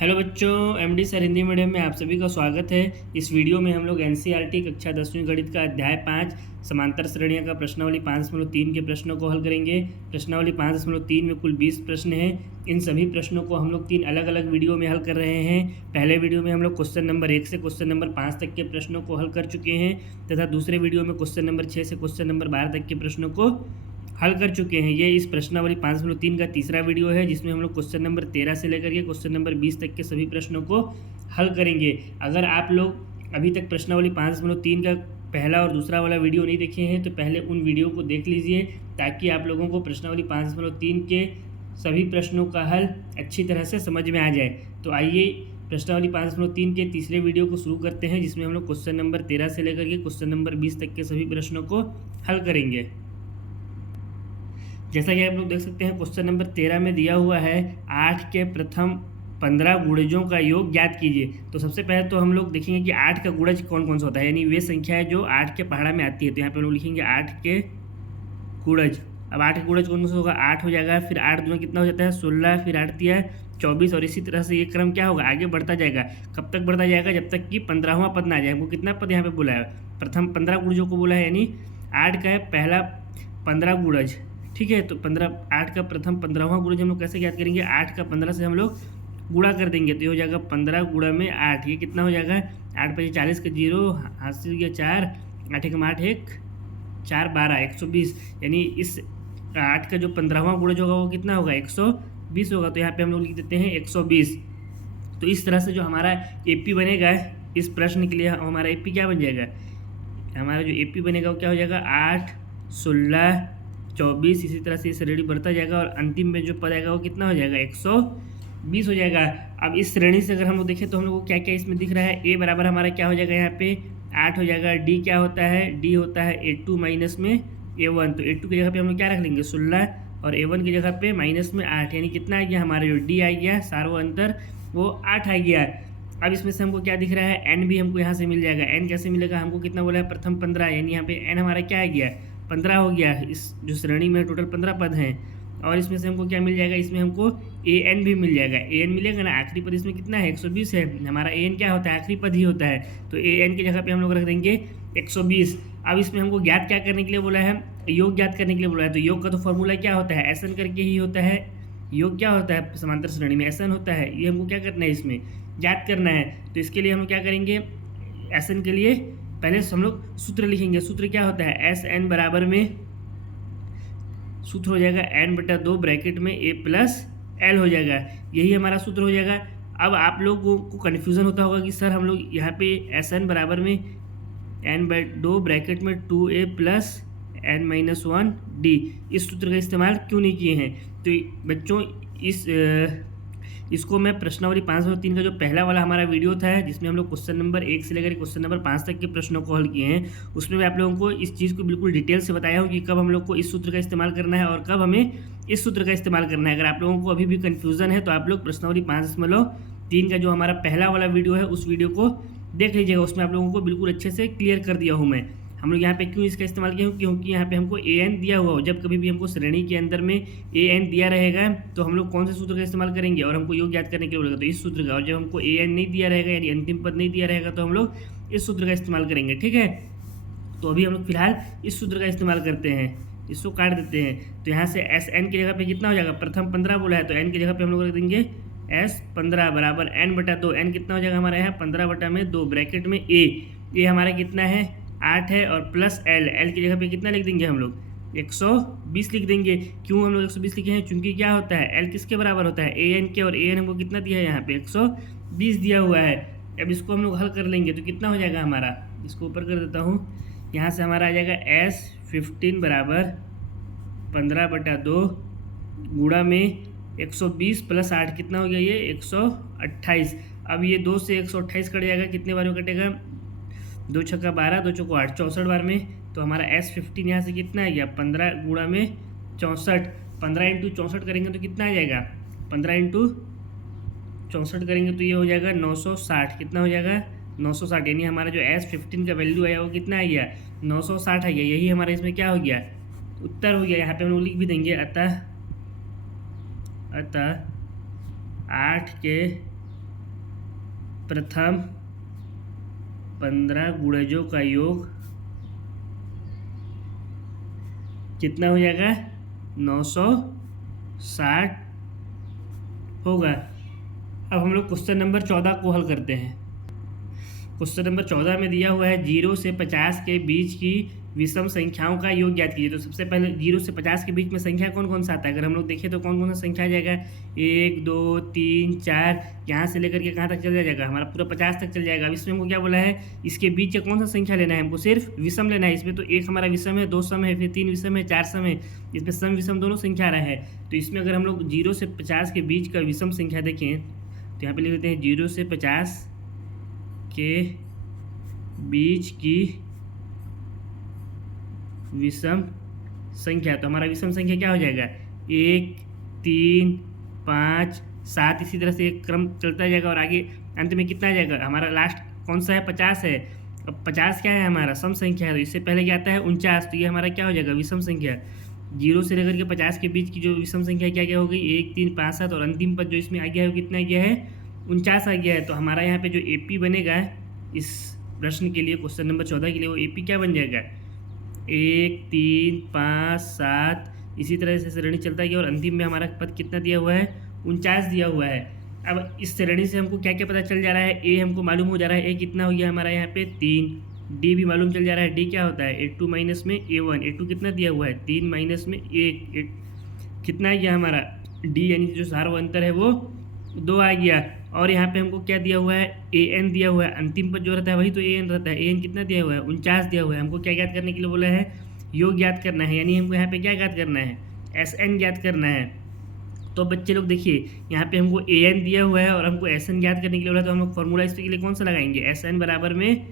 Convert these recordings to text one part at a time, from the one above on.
Hello बच्चों, MD sir Hindi medium में आप सभी का स्वागत है। इस वीडियो में हम लोग एनसीईआरटी कक्षा 10वीं गणित का अध्याय 5 समांतर श्रेणियों का प्रश्नावली 5.3 के प्रश्नों को हल करेंगे। प्रश्नावली 5.3 में कुल 20 प्रश्न हैं। इन सभी प्रश्नों को हम लोग 3 अलग अलग वीडियो में हल कर रहे हैं। पहले वीडियो में हम लोग क्वेश्चन नंबर 1 से क्वेश्चन नंबर 5 तक के प्रश्नों को हल कर चुके हैं तथा दूसरे वीडियो में क्वेश्चन नंबर 6 से क्वेश्चन नंबर 12 तक के प्रश्नों को हल कर चुके हैं। ये इस प्रश्नावली 5.3 का तीसरा वीडियो है जिसमें हम लोग क्वेश्चन नंबर 13 से लेकर के क्वेश्चन नंबर 20 तक के सभी प्रश्नों को हल करेंगे। अगर आप लोग अभी तक प्रश्नावली 5.3 का पहला और दूसरा वाला वीडियो नहीं देखे हैं तो पहले उन वीडियो को देख लीजिए ताकि आप लोगों को प्रश्नावली 5.3 के सभी प्रश्नों का हल अच्छी तरह से समझ में आ जाए। तो आइए प्रश्नावली 5.3 के तीसरे वीडियो को शुरू करते हैं जिसमें हम लोग क्वेश्चन नंबर 13 से लेकर के क्वेश्चन नंबर 20 तक के सभी प्रश्नों को हल करेंगे। जैसा कि आप लोग देख सकते हैं क्वेश्चन नंबर 13 में दिया हुआ है 8 के प्रथम 15 गुणजों का योग ज्ञात कीजिए। तो सबसे पहले तो हम लोग देखेंगे कि 8 का गुणज कौन कौन सा होता है, यानी वे संख्या है जो 8 के पहाड़ा में आती है। तो यहाँ पे हम लोग लिखेंगे 8 के गुणज। अब 8 का गुणज कौन कौन सा होगा, 8 हो जाएगा, फिर 8 दूना कितना हो जाता है 16, फिर 8 दिया 24 और इसी तरह से ये क्रम क्या होगा आगे बढ़ता जाएगा। कब तक बढ़ता जाएगा, जब तक कि 15वां पद ना आ जाए। हमको कितना पद यहाँ पे बोला है, प्रथम 15 गुणजों को बोला है, यानी 8 का है पहला 15 गुणज। ठीक है, तो 8 का प्रथम 15वां गुणज हम लोग कैसे याद करेंगे, 8 का 15 से हम लोग गुणा कर देंगे तो ये हो जाएगा 15 गुणा में 8। ये कितना हो जाएगा 8 5 40 का 0 हाथ से गया 4, 8 1 8 1 4 12 120। यानी इस 8 का जो 15वां गुणज होगा वो कितना होगा 120 होगा। तो यहाँ पे हम लोग लिख देते हैं 120। तो इस तरह से जो हमारा एपी बनेगा इस प्रश्न के लिए हमारा एपी क्या बन जाएगा, हमारा जो एपी बनेगा वो क्या हो जाएगा 8 16 24। इसी तरह से ये श्रेणी बढ़ता जाएगा और अंतिम में जो पद आएगा वो कितना हो जाएगा 120 हो जाएगा। अब इस श्रेणी से अगर हम लोग देखें तो हम लोग को क्या क्या इसमें दिख रहा है, ए बराबर हमारा क्या हो जाएगा यहाँ पे 8 हो जाएगा। डी क्या होता है, डी होता है A2 माइनस में A1। तो A2 की जगह पे हम लोग क्या रख लेंगे 16 और A1 की जगह पे माइनस में 8, यानी कितना आ गया हमारा जो डी आ गया सार्व अंतर वो 8 आ गया। अब इसमें से हमको क्या दिख रहा है, एन भी हमको यहाँ से मिल जाएगा। एन कैसे मिलेगा, हमको कितना बोला है प्रथम 15, यानी यहाँ पे एन हमारा क्या आ गया 15 हो गया। इस जो श्रेणी में टोटल 15 पद हैं और इसमें से हमको क्या मिल जाएगा, इसमें हमको ए एन भी मिल जाएगा। ए एन मिलेगा ना, आखिरी पद इसमें कितना है 120 है। हमारा ए एन क्या होता है आखिरी पद ही होता है, तो ए एन की जगह पे हम लोग रख देंगे 120। अब इसमें हमको ज्ञात क्या करने के लिए बोला है, योग ज्ञात करने के लिए बोला है। तो योग का तो फॉर्मूला क्या होता है एस एन करके ही होता है। योग क्या होता है समांतर श्रेणी में एस एन होता है। ये हमको क्या करना है इसमें ज्ञात करना है। तो इसके लिए हम क्या करेंगे, एस एन के लिए पहले हम लोग सूत्र लिखेंगे। सूत्र क्या होता है एस एन बराबर में सूत्र हो जाएगा n/2 ब्रैकेट में a प्लस एल हो जाएगा। यही हमारा सूत्र हो जाएगा। अब आप लोगों को कन्फ्यूज़न होता होगा कि सर हम लोग यहाँ पे एस एन बराबर में n/2 ब्रैकेट में 2a प्लस n-1 d इस सूत्र का इस्तेमाल क्यों नहीं किए हैं। तो बच्चों इसको मैं प्रश्नावली 5.3 का जो पहला वाला हमारा वीडियो था जिसमें हम लोग क्वेश्चन नंबर 1 से लेकर क्वेश्चन नंबर 5 तक के प्रश्नों को हल किए हैं, उसमें मैं आप लोगों को इस चीज़ को बिल्कुल डिटेल से बताया हूँ कि कब हम लोग को इस सूत्र का इस्तेमाल करना है और कब हमें इस सूत्र का इस्तेमाल करना है। अगर आप लोगों को अभी भी कन्फ्यूज़न है तो आप लोग प्रश्नावली 5.3 का जो हमारा पहला वाला वीडियो है उस वीडियो को देख लीजिएगा। उसमें आप लोगों को बिल्कुल अच्छे से क्लियर कर दिया हूँ मैं। हम लोग यहाँ पे क्यों इसका इस्तेमाल किए, क्योंकि यहाँ पे हमको ए एन दिया हुआ हो। जब कभी भी हमको श्रेणी के अंदर में ए एन दिया रहेगा तो हम लोग कौन से सूत्र का इस्तेमाल करेंगे और हमको योग याद करने के लिए बोलेगा तो इस सूत्र का। और जब हमको ए एन नहीं दिया रहेगा यानी अंतिम पद नहीं दिया रहेगा तो हम लोग इस सूत्र का इस्तेमाल करेंगे। ठीक है, तो अभी हम लोग फिलहाल इस सूत्र का इस्तेमाल करते हैं, इसको काट देते हैं। तो यहाँ से एस एन की जगह पे कितना हो जाएगा, प्रथम 15 बोला है तो एन की जगह पे हम लोग रख देंगे S15 बराबर n/2। एन कितना हो जाएगा हमारा यहाँ 15/2 ब्रैकेट में ए हमारा कितना है 8 है और प्लस एल की जगह पे कितना लिख देंगे हम लोग 120 लिख देंगे। क्यों हम लोग 120 लिखे हैं, क्योंकि क्या होता है एल किसके बराबर होता है ए एन के, और ए एन हमको कितना दिया है यहाँ पे 120 दिया हुआ है। अब इसको हम लोग हल कर लेंगे तो कितना हो जाएगा हमारा, इसको ऊपर कर देता हूँ, यहाँ से हमारा आ जाएगा S15 बराबर 15/2 गुणा में 120 प्लस 8 कितना हो गया ये 128। अब ये 2 से 128 कट जाएगा, कितने बार में कटेगा 2 छक्का 12 2 चौको 8 64 बार में। तो हमारा S15 यहाँ से कितना आ गया 15 गुणा में 64, 15 × 64 करेंगे तो कितना आ जाएगा 15 × 64 करेंगे तो ये हो जाएगा 960। कितना हो जाएगा 960, यानी हमारा जो S15 का वैल्यू आया वो कितना आ गया 960 आ गया। यही हमारा इसमें क्या हो गया उत्तर हो गया। यहाँ पे हम लोग लिख भी देंगे अतः 8 के प्रथम 15 गुणजों का योग कितना हो जाएगा? 960 होगा। अब हम लोग क्वेश्चन नंबर 14 को हल करते हैं। क्वेश्चन नंबर 14 में दिया हुआ है 0 से 50 के बीच की विषम संख्याओं का योग ज्ञात कीजिए। तो सबसे पहले 0 से 50 के बीच में संख्या कौन कौन सा आता है? अगर हम लोग देखें तो कौन कौन सा संख्या आ जाएगा? 1 2 3 4, यहाँ से लेकर के कहाँ तक चल जाएगा? हमारा पूरा 50 तक चल जाएगा। अब इसमें हमको क्या बोला है? इसके बीच का कौन सा संख्या लेना है? हमको सिर्फ विषम लेना है। इसमें तो एक हमारा विषम है, 2 सम है, फिर 3 विषम है, 4 सम है। इसमें सम विषम दोनों संख्या आ रहा है। तो इसमें अगर हम लोग 0 से 50 के बीच का विषम संख्या देखें तो यहाँ पे लिख देते हैं 0 से 50 के बीच की विषम संख्या। तो हमारा विषम संख्या क्या हो जाएगा? 1 3 5 7, इसी तरह से एक क्रम चलता जाएगा और आगे अंत में कितना आ जाएगा? हमारा लास्ट कौन सा है? 50 है। अब 50 क्या है? हमारा सम संख्या है। तो इससे पहले क्या आता है? 49। तो ये हमारा क्या हो जाएगा? विषम संख्या। 0 से लेकर के 50 के बीच की जो विषम संख्या क्या क्या हो गई? 1 3 5 7, और अंतिम पद जो इसमें आ गया है वो कितना आ गया है? 49 आ गया है। तो हमारा यहाँ पे जो AP बनेगा इस प्रश्न के लिए, क्वेश्चन नंबर 14 के लिए, वो AP क्या बन जाएगा? 1 3 5 7, इसी तरह से श्रेणी चलता गया और अंतिम में हमारा पद कितना दिया हुआ है? 49 दिया हुआ है। अब इस श्रेणी से हमको क्या क्या पता चल जा रहा है? A हमको मालूम हो जा रहा है, A कितना हो गया हमारा यहाँ पे? 3। D भी मालूम चल जा रहा है, D क्या होता है? A2 माइनस में A1। A2 कितना दिया हुआ है? 3 माइनस में 1, कितना आ गया हमारा? D यानी जो सार्व अंतर है वो 2 आ गया। और यहाँ पे हमको क्या दिया हुआ है? AN दिया हुआ है। अंतिम पद जो रहता है वही तो AN रहता है। AN कितना दिया हुआ है? 49 दिया हुआ है। हमको क्या ज्ञात करने के लिए बोला है? योग ज्ञात करना है, यानी हमको यहाँ पे क्या ज्ञात करना है? SN ज्ञात करना है। तो बच्चे लोग देखिए, यहाँ पे हमको AN दिया हुआ है और हमको SN ज्ञात करने के लिए बोला, तो हम लोग फॉर्मूला इसके लिए कौन सा लगाएंगे? SN बराबर में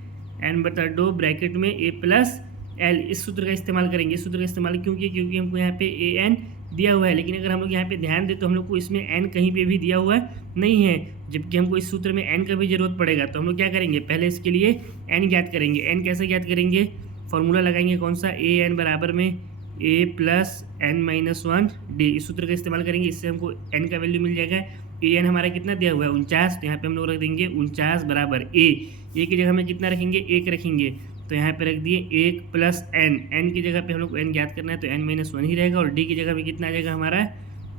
n/2 ब्रैकेट में A प्लस L, इस सूत्र का इस्तेमाल करेंगे। इस सूत्र का इस्तेमाल क्यों किया? क्योंकि हमको यहाँ पे AN दिया हुआ है। लेकिन अगर हम लोग यहाँ पे ध्यान दें तो हम लोग को इसमें n कहीं पे भी दिया हुआ नहीं है, जबकि हमको इस सूत्र में n का भी जरूरत पड़ेगा। तो हम लोग क्या करेंगे? पहले इसके लिए n ज्ञात करेंगे। n कैसे ज्ञात करेंगे? फॉर्मूला लगाएंगे कौन सा? AN बराबर में A प्लस n-1 D, इस सूत्र का इस्तेमाल करेंगे। इससे हमको n का वैल्यू मिल जाएगा। AN हमारा कितना दिया हुआ है? 49। तो यहाँ पे हम लोग रख देंगे 49 बराबर A की जगह में कितना रखेंगे? 1 रखेंगे। तो यहाँ पे रख दिए 1 प्लस n की जगह पे हम लोग को n ज्ञात करना है, तो n-1 ही रहेगा। और D की जगह में कितना आ जाएगा हमारा?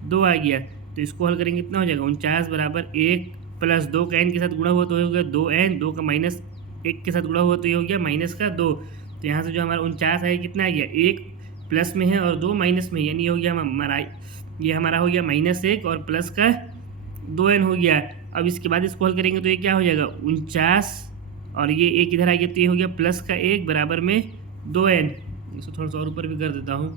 2 आ गया। तो इसको हल करेंगे, कितना हो जाएगा? 49 बराबर 1 प्लस 2 का n के साथ गुणा हुआ तो हो गया 2n, 2 का माइनस 1 के साथ गुणा हुआ तो ये हो गया माइनस का 2। तो यहाँ से जो हमारा 49 है कितना आ गया? 1 प्लस में है और 2 माइनस में, यानी हो गया हमारा, ये हमारा हो गया -1 और प्लस का 2n हो गया। अब इसके बाद इसको हल करेंगे तो ये क्या हो जाएगा? 49, और ये 1 इधर आ गया तो ये हो गया प्लस का 1 बराबर में 2n। इसको थोड़ा सा और ऊपर भी कर देता हूँ।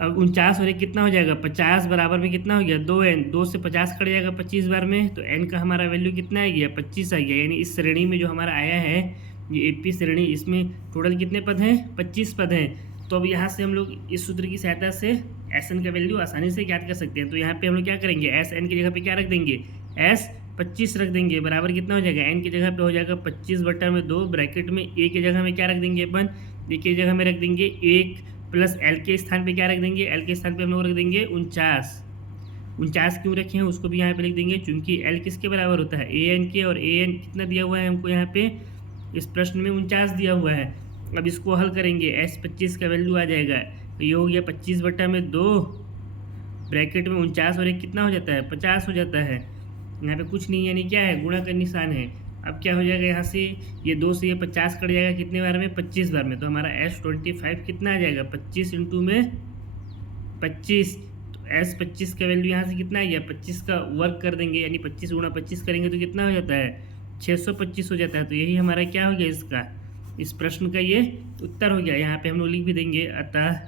अब 49 और 1 कितना हो जाएगा? 50 बराबर में कितना हो गया? 2n। 2 से 50 कट जाएगा 25 बार में, तो n का हमारा वैल्यू कितना आ गया? 25 आ गया। यानी इस श्रेणी में जो हमारा आया है ये AP श्रेणी, इसमें टोटल कितने पद हैं? 25 पद हैं। तो अब यहाँ से हम लोग इस सूत्र की सहायता से SN का वैल्यू आसानी से ज्ञात कर सकते हैं। तो यहाँ पे हम लोग क्या करेंगे? SN की जगह पे क्या रख देंगे? S 25 रख देंगे, बराबर कितना हो जाएगा? n की जगह पे हो जाएगा 25/2 ब्रैकेट में A की जगह में क्या रख देंगे अपन? A की जगह में रख देंगे 1 प्लस L के स्थान पे क्या रख देंगे? L के स्थान पे हम लोग रख देंगे 49। 49 क्यों रखे हैं उसको भी यहाँ पे लिख देंगे, क्योंकि L किसके बराबर होता है? AN के, और AN कितना दिया हुआ है हमको यहाँ पे? इस प्रश्न में 49 दिया हुआ है। अब इसको हल करेंगे, S 25 का वैल्यू आ जाएगा, तो ये हो गया 25/2 ब्रैकेट में 49 और 1 कितना हो जाता है? 50 हो जाता है। यहाँ पे कुछ नहीं, यानी क्या है? गुणा का निशान है। अब क्या हो जाएगा? यहाँ से ये 2 से ये 50 कट जाएगा, कितने बार में? 25 बार में। तो हमारा S25 कितना आ जाएगा? 25 इंटू में 25। तो S25 का वैल्यू यहाँ से कितना आ गया? 25 का वर्ग कर देंगे, यानी 25 गुणा 25 करेंगे तो कितना हो जाता है? 625 हो जाता है। तो यही हमारा क्या हो गया? इसका, इस प्रश्न का ये उत्तर हो गया। यहाँ पे हम लोग लिख भी देंगे, अतः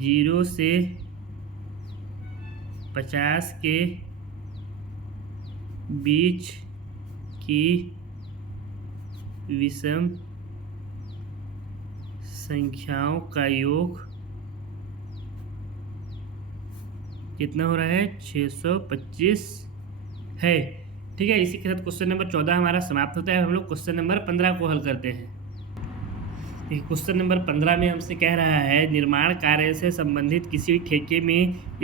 0 से 50 के बीच की विषम संख्याओं का योग कितना हो रहा है? 625 है। ठीक है, इसी के साथ क्वेश्चन नंबर 14 हमारा समाप्त होता है। हम लोग क्वेश्चन नंबर 15 को हल करते हैं। क्वेश्चन नंबर 15 में हमसे कह रहा है निर्माण कार्य से संबंधित किसी ठेके में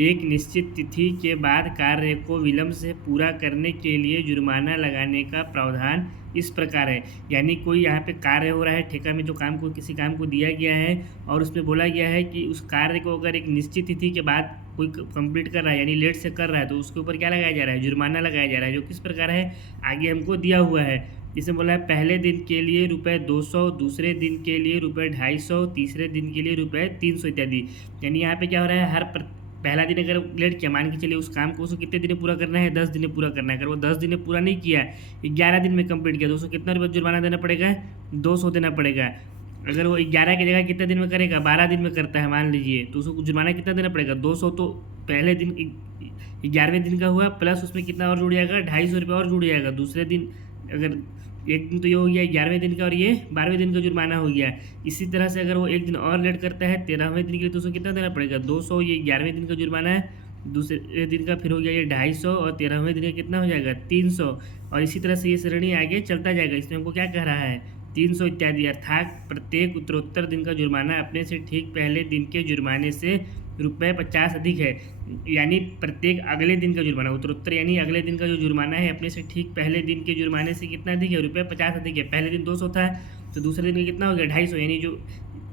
एक निश्चित तिथि के बाद कार्य को विलंब से पूरा करने के लिए जुर्माना लगाने का प्रावधान इस प्रकार है। यानी कोई यहाँ पे कार्य हो रहा है ठेका में, जो काम को किसी काम को दिया गया है और उसमें बोला गया है कि उस कार्य को अगर एक निश्चित तिथि के बाद कोई कंप्लीट कर रहा है यानी लेट से कर रहा है तो उसके ऊपर क्या लगाया जा रहा है, जुर्माना लगाया जा रहा है, जो किस प्रकार है आगे हमको दिया हुआ है। जिसे बोला है पहले दिन के लिए ₹200, दूसरे दिन के लिए ₹250, तीसरे दिन के लिए ₹300 इत्यादि। यानी यहाँ पे क्या हो रहा है, हर पहला दिन अगर लेट किया, मान के चलिए उस काम को उसको कितने दिन में पूरा करना है, 10 दिन में पूरा करना है। अगर वो 10 दिन में पूरा नहीं किया, 11 दिन में कंप्लीट किया तो उसको कितना रुपये जुर्माना देना पड़ेगा, 200 देना पड़ेगा। अगर वो 11 की जगह कितने दिन में करेगा, 12 दिन में करता है मान लीजिए, तो उसको जुर्माना कितना देना पड़ेगा, 200। तो पहले दिन 11वें दिन का हुआ, प्लस उसमें कितना और जुड़ जाएगा, ₹250 और जुड़ जाएगा। दूसरे दिन अगर एक दिन तो ये हो गया 11वें दिन का, और ये 12वें दिन का जुर्माना हो गया। इसी तरह से अगर वो एक दिन और लेट करता है 13वें दिन के लिए, तो उसको कितना देना पड़ेगा, 200। ये 11वें दिन का जुर्माना है, दूसरे दिन का फिर हो गया ये 250, और 13वें दिन का कितना हो जाएगा, 300। और इसी तरह से ये श्रेणी आगे चलता जाएगा। इसमें हमको क्या कह रहा है, 300 इत्यादि। अर्थात प्रत्येक उत्तरोत्तर दिन का जुर्माना अपने से ठीक पहले दिन के जुर्माने से ₹50 अधिक है। यानी प्रत्येक अगले दिन का जुर्माना, उत्तरोत्तर यानी अगले दिन का जो जुर्माना है अपने से ठीक पहले दिन के जुर्माने से कितना अधिक है, ₹50 अधिक है। पहले दिन 200 था तो दूसरे दिन का कितना हो गया, 250। यानी जो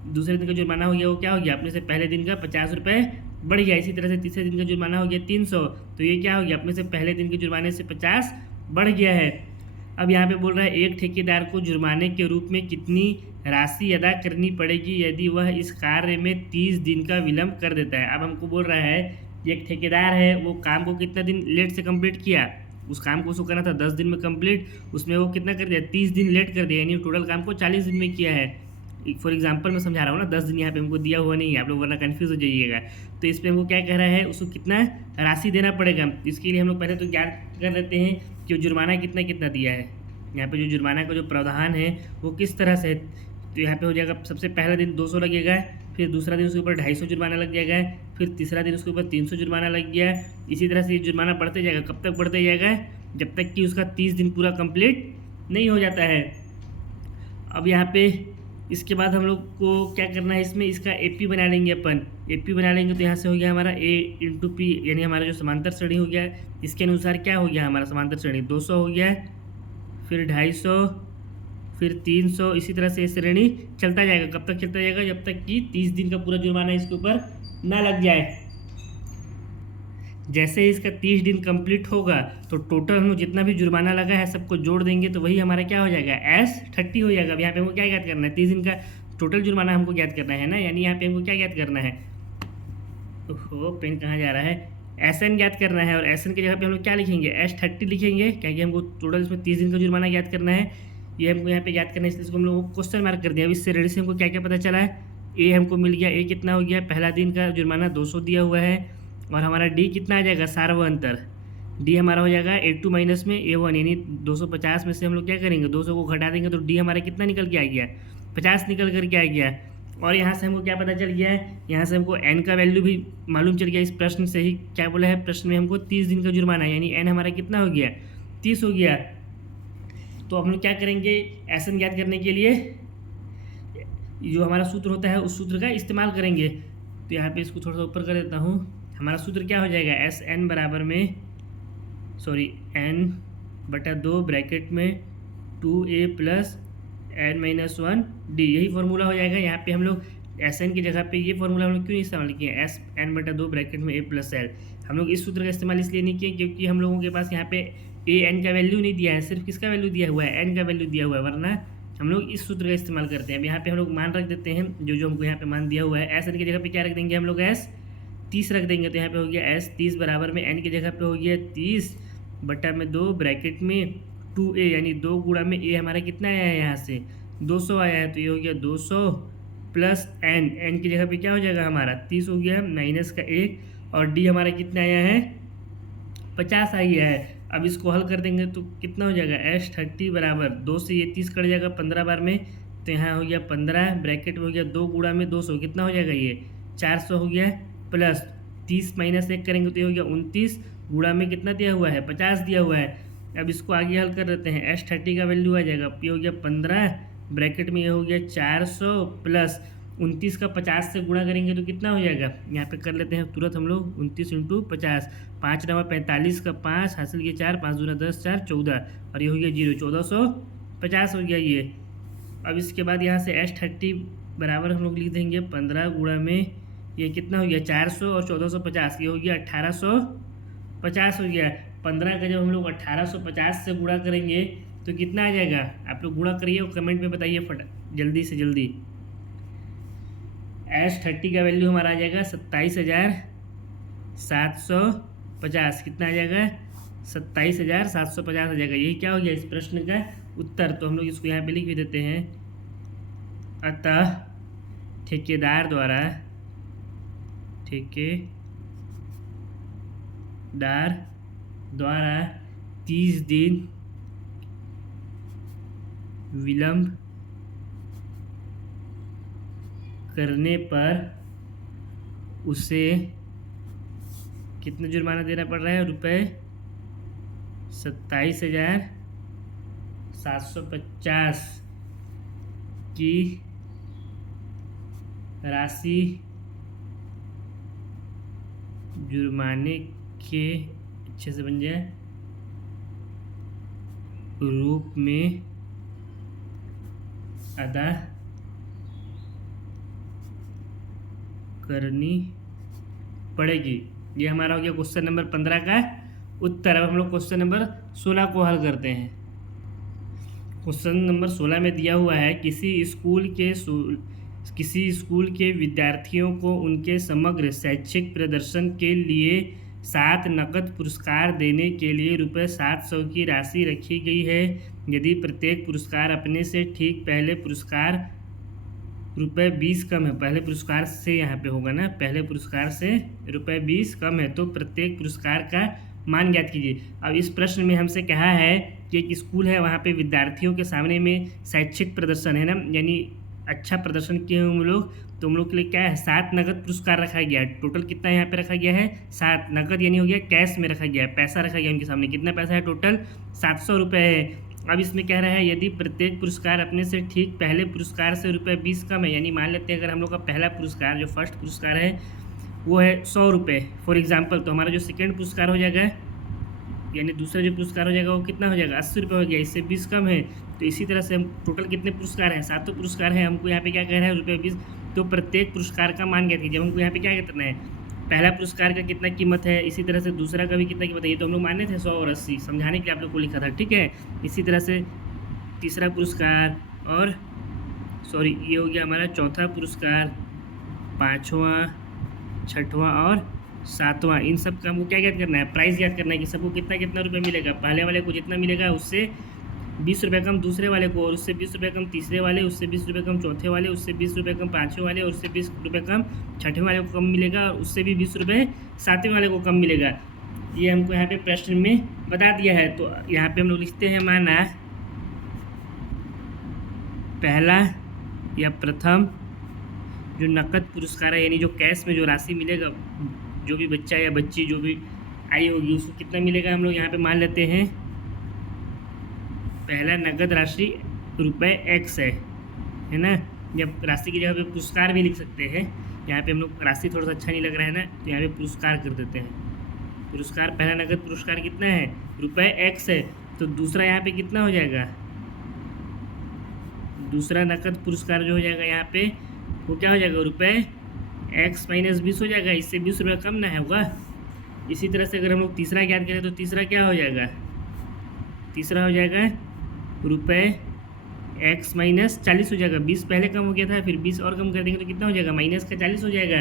दूसरे दिन का जुर्माना हो गया वो क्या हो गया, अपने से पहले दिन का ₹50 बढ़ गया। इसी तरह से तीसरे दिन का जुर्माना हो गया 300, तो ये क्या हो गया, अपने से पहले दिन के जुर्माने से 50 बढ़ गया है। अब यहाँ पे बोल रहा है एक ठेकेदार को जुर्माने के रूप में कितनी राशि अदा करनी पड़ेगी यदि वह इस कार्य में 30 दिन का विलंब कर देता है। अब हमको बोल रहा है एक ठेकेदार है, वो काम को कितना दिन लेट से कंप्लीट किया, उस काम को उसको करना था 10 दिन में कंप्लीट, उसमें वो कितना कर दिया, 30 दिन लेट कर दिया। यानी टोटल काम को 40 दिन में किया है। फॉर एग्जांपल मैं समझा रहा हूँ ना, 10 दिन यहाँ पे हमको दिया हुआ नहीं है, आप लोग वरना कन्फ्यूज हो जाइएगा। तो इस पर हमको क्या कह रहा है, उसको कितना राशि देना पड़ेगा। इसके लिए हम लोग पहले तो ज्ञात कर लेते हैं कि जुर्माना कितना कितना दिया है। यहाँ पे जो जुर्माना का जो प्रावधान है वो किस तरह से है, तो यहाँ पे हो जाएगा सबसे पहला दिन 200 लगेगा, फिर दूसरा दिन उसके ऊपर 250 जुर्माना लग जाएगा, फिर तीसरा दिन उसके ऊपर 300 जुर्माना लग गया। इसी तरह से ये जुर्माना बढ़ते जाएगा, कब तक बढ़ते जाएगा, जब तक कि उसका 30 दिन पूरा कंप्लीट नहीं हो जाता है। अब यहाँ पे इसके बाद हम लोग को क्या करना है, इसमें इसका AP बना लेंगे अपन। AP बना लेंगे तो यहाँ से हो गया हमारा A×P, यानी हमारा जो समांतर श्रेणी हो गया, इसके अनुसार क्या हो गया हमारा समांतर श्रेणी, 200 हो गया, फिर 250, फिर 300। इसी तरह से ये श्रेणी चलता जाएगा। कब तक चलता जाएगा, जब तक कि 30 दिन का पूरा जुर्माना इसके ऊपर ना लग जाए। जैसे ही इसका 30 दिन कंप्लीट होगा तो टोटल हम लोग जितना भी जुर्माना लगा है सबको जोड़ देंगे, तो वही हमारा क्या हो जाएगा, S30 हो जाएगा। अब यहाँ पे हमको क्या याद करना है, 30 दिन का टोटल जुर्माना हमको याद करना है ना, यानी यहाँ पे हमको क्या याद करना है, ओहो पेन कहाँ जा रहा है, SN याद करना है। और SN की जगह पे हम लोग क्या लिखेंगे, S30 लिखेंगे, क्योंकि हमको टोटल इसमें 30 दिन का जुर्माना याद करना है। ये हमको यहाँ पे याद करना है, इसलिए इसको हम लोग क्वेश्चन मार्क कर दिया। अब इस श्रेणी से हमको क्या क्या पता चला है, A हमको मिल गया, A कितना हो गया, पहला दिन का जुर्माना 200 दिया हुआ है, और हमारा D कितना आ जाएगा, सार्वअंतर D हमारा हो जाएगा A2 माइनस में A1, यानी 250 में से हम लोग क्या करेंगे, 200 को घटा देंगे तो D हमारा कितना निकल के आ गया, 50 निकल करके आ गया। और यहाँ से हमको क्या पता चल गया है, यहाँ से हमको N का वैल्यू भी मालूम चल गया। इस प्रश्न से ही क्या बोला है, प्रश्न में हमको 30 दिन का जुर्माना, यानी N हमारा कितना हो गया, 30 हो गया। तो हम लोग क्या करेंगे, SN ज्ञात करने के लिए जो हमारा सूत्र होता है उस सूत्र का इस्तेमाल करेंगे। तो यहाँ पे इसको थोड़ा सा ऊपर कर देता हूँ। हमारा सूत्र क्या हो जाएगा, SN बराबर में N/2 ब्रैकेट में 2A + N-1D, यही फार्मूला हो जाएगा। यहाँ पे हम लोग SN की जगह पे ये फार्मूला हम लोग क्यों इस्तेमाल किए, SN/2 ब्रैकेट में A + L। हम लोग इस सूत्र का इस्तेमाल इसलिए नहीं किए क्योंकि हम लोगों के पास यहाँ पे AN का वैल्यू नहीं दिया है, सिर्फ किसका वैल्यू दिया हुआ है, N का वैल्यू दिया हुआ है, वरना हम लोग इस सूत्र का इस्तेमाल करते हैं। अब यहाँ पे हम लोग मान रख देते हैं, जो हमको यहाँ पे मान दिया हुआ है। SN की जगह पे क्या रख देंगे हम लोग, S30 रख देंगे। तो यहाँ पे हो गया S30 बराबर में N की जगह पे हो गया 30/2 ब्रैकेट में 2A, यानी 2 गुणा में A हमारा कितना आया है, यहाँ से 200 आया है, तो ये हो गया 200 + N की जगह पे क्या हो जाएगा हमारा 30 हो गया, माइनस का 1, और D हमारा कितना आया है, 50 आ गया है। अब इसको हल कर देंगे तो कितना हो जाएगा, S30 बराबर 2 से ये 30 कट जाएगा 15 बार में, तो यहाँ हो गया 15 ब्रैकेट में हो गया 2 गुणा में 200, कितना हो जाएगा ये 400 हो गया, प्लस 30 - 1 करेंगे तो ये हो गया 29, गुणा में कितना दिया हुआ है, 50 दिया हुआ है। अब इसको आगे हल कर देते हैं, S30 का वैल्यू आ जाएगा, ये हो गया 15 ब्रैकेट में ये हो गया 400 प्लस 29 का 50 से गुणा करेंगे तो कितना हो जाएगा, यहाँ पे कर लेते हैं तुरंत हम लोग। 29 इंटू 50, 5 नवा 45 का 5 हासिल किया 4, 5 दूना 10, 4 14 और ये हो गया 0, 1450 हो गया ये। अब इसके बाद यहाँ से S30 बराबर हम लोग लिख देंगे 15 गुणा में ये कितना हो गया 400 और 1450, ये हो गया 1850 हो गया। 15 का जब हम लोग 1850 से गुणा करेंगे तो कितना आ जाएगा, आप लोग गुणा करिए और कमेंट में बताइए फट जल्दी से जल्दी। S30 का वैल्यू हमारा आ जाएगा 27,750, कितना आ जाएगा 27,750 आ जाएगा। यही क्या हो गया इस प्रश्न का उत्तर। तो हम लोग इसको यहाँ पे लिख भी देते हैं। अतः ठेकेदार द्वारा 30 दिन विलंब करने पर उसे कितना जुर्माना देना पड़ रहा है, रुपये 27,750 की राशि जुर्माने के अच्छे से बन जाए रूप में अदा करनी पड़ेगी। ये हमारा हो गया क्वेश्चन नंबर 15 का उत्तर। अब हम लोग क्वेश्चन नंबर 16 को हल करते हैं। क्वेश्चन नंबर 16 में दिया हुआ है किसी स्कूल के विद्यार्थियों को उनके समग्र शैक्षिक प्रदर्शन के लिए 7 नकद पुरस्कार देने के लिए रुपये 700 की राशि रखी गई है। यदि प्रत्येक पुरस्कार अपने से ठीक पहले पुरस्कार रुपये 20 कम है, पहले पुरस्कार से यहाँ पे होगा ना, पहले पुरस्कार से रुपये 20 कम है तो प्रत्येक पुरस्कार का मान ज्ञात कीजिए। अब इस प्रश्न में हमसे कहा है कि एक स्कूल है, वहाँ पे विद्यार्थियों के सामने में शैक्षिक प्रदर्शन है ना, यानी अच्छा प्रदर्शन किए हम लोग, तो हम लोग के लिए क्या है 7 नकद पुरस्कार रखा गया है। टोटल कितना यहाँ पे रखा गया है 7 नकद, यानी हो गया कैश में रखा गया है, पैसा रखा गया उनके सामने। कितना पैसा है टोटल 700 रुपये है। अब इसमें कह रहा है यदि प्रत्येक पुरस्कार अपने से ठीक पहले पुरस्कार से रुपये 20 कम है, यानी मान लेते हैं अगर हम लोग का पहला पुरस्कार जो फर्स्ट पुरस्कार है वो है 100 रुपये फॉर एग्जांपल, तो हमारा जो सेकंड पुरस्कार हो जाएगा यानी दूसरा जो पुरस्कार हो जाएगा वो कितना हो जाएगा 80 रुपये हो गया, इससे 20 कम है। तो इसी तरह से हम टोटल कितने पुरस्कार हैं 7 पुरस्कार हैं, हमको यहाँ पे क्या कह रहा है रुपये 20, तो प्रत्येक पुरस्कार का मान ज्ञात कीजिए। हमको यहाँ पे क्या करना है पहला पुरस्कार का कितना कीमत है, इसी तरह से दूसरा का भी कितना कीमत है, ये तो हम लोग माने थे 100 और 80 समझाने के लिए आप लोग को लिखा था, ठीक है। इसी तरह से तीसरा पुरस्कार और ये हो गया हमारा चौथा पुरस्कार, 5वां, 6वां और 7वां, इन सब का हमको क्या ज्ञात करना है प्राइस ज्ञात करना है कि सबको कितना कितना रुपये मिलेगा। पहले वाले को जितना मिलेगा उससे 20 रुपये कम दूसरे वाले को, और उससे 20 रुपये कम तीसरे वाले, उससे 20 रुपये कम चौथे वाले, उससे 20 रुपये कम पाँचवें वाले, और उससे 20 रुपये कम छठवें वाले को कम मिलेगा, और उससे भी 20 रुपये सातवें वाले को कम मिलेगा। ये हमको यहाँ पे प्रश्न में बता दिया है। तो यहाँ पे हम लोग लिखते हैं माना पहला या प्रथम जो नकद पुरस्कार है, यानी जो कैश में जो राशि मिलेगा, जो भी बच्चा या बच्ची जो भी आई होगी उसको कितना मिलेगा, हम लोग यहाँ पे मान लेते हैं पहला नगद राशि रुपये X है ना। जब राशि की जगह पे पुरस्कार भी लिख सकते हैं, यहाँ पे हम लोग राशि थोड़ा सा अच्छा नहीं लग रहा है ना, तो यहाँ पे पुरस्कार कर देते हैं। पुरस्कार पहला नगद पुरस्कार कितना है रुपये X है, तो दूसरा यहाँ पे कितना हो जाएगा, दूसरा नकद पुरस्कार जो हो जाएगा यहाँ पे वो क्या हो जाएगा रुपये X माइनस 20 हो जाएगा, इससे 20 रुपये कम ना होगा। इसी तरह से अगर हम लोग तीसरा ज्ञात करें तो तीसरा क्या हो जाएगा, तीसरा हो जाएगा रुपये X माइनस 40 हो जाएगा। 20 पहले कम हो गया था, फिर 20 और कम कर देंगे तो कितना हो जाएगा माइनस का 40 हो जाएगा।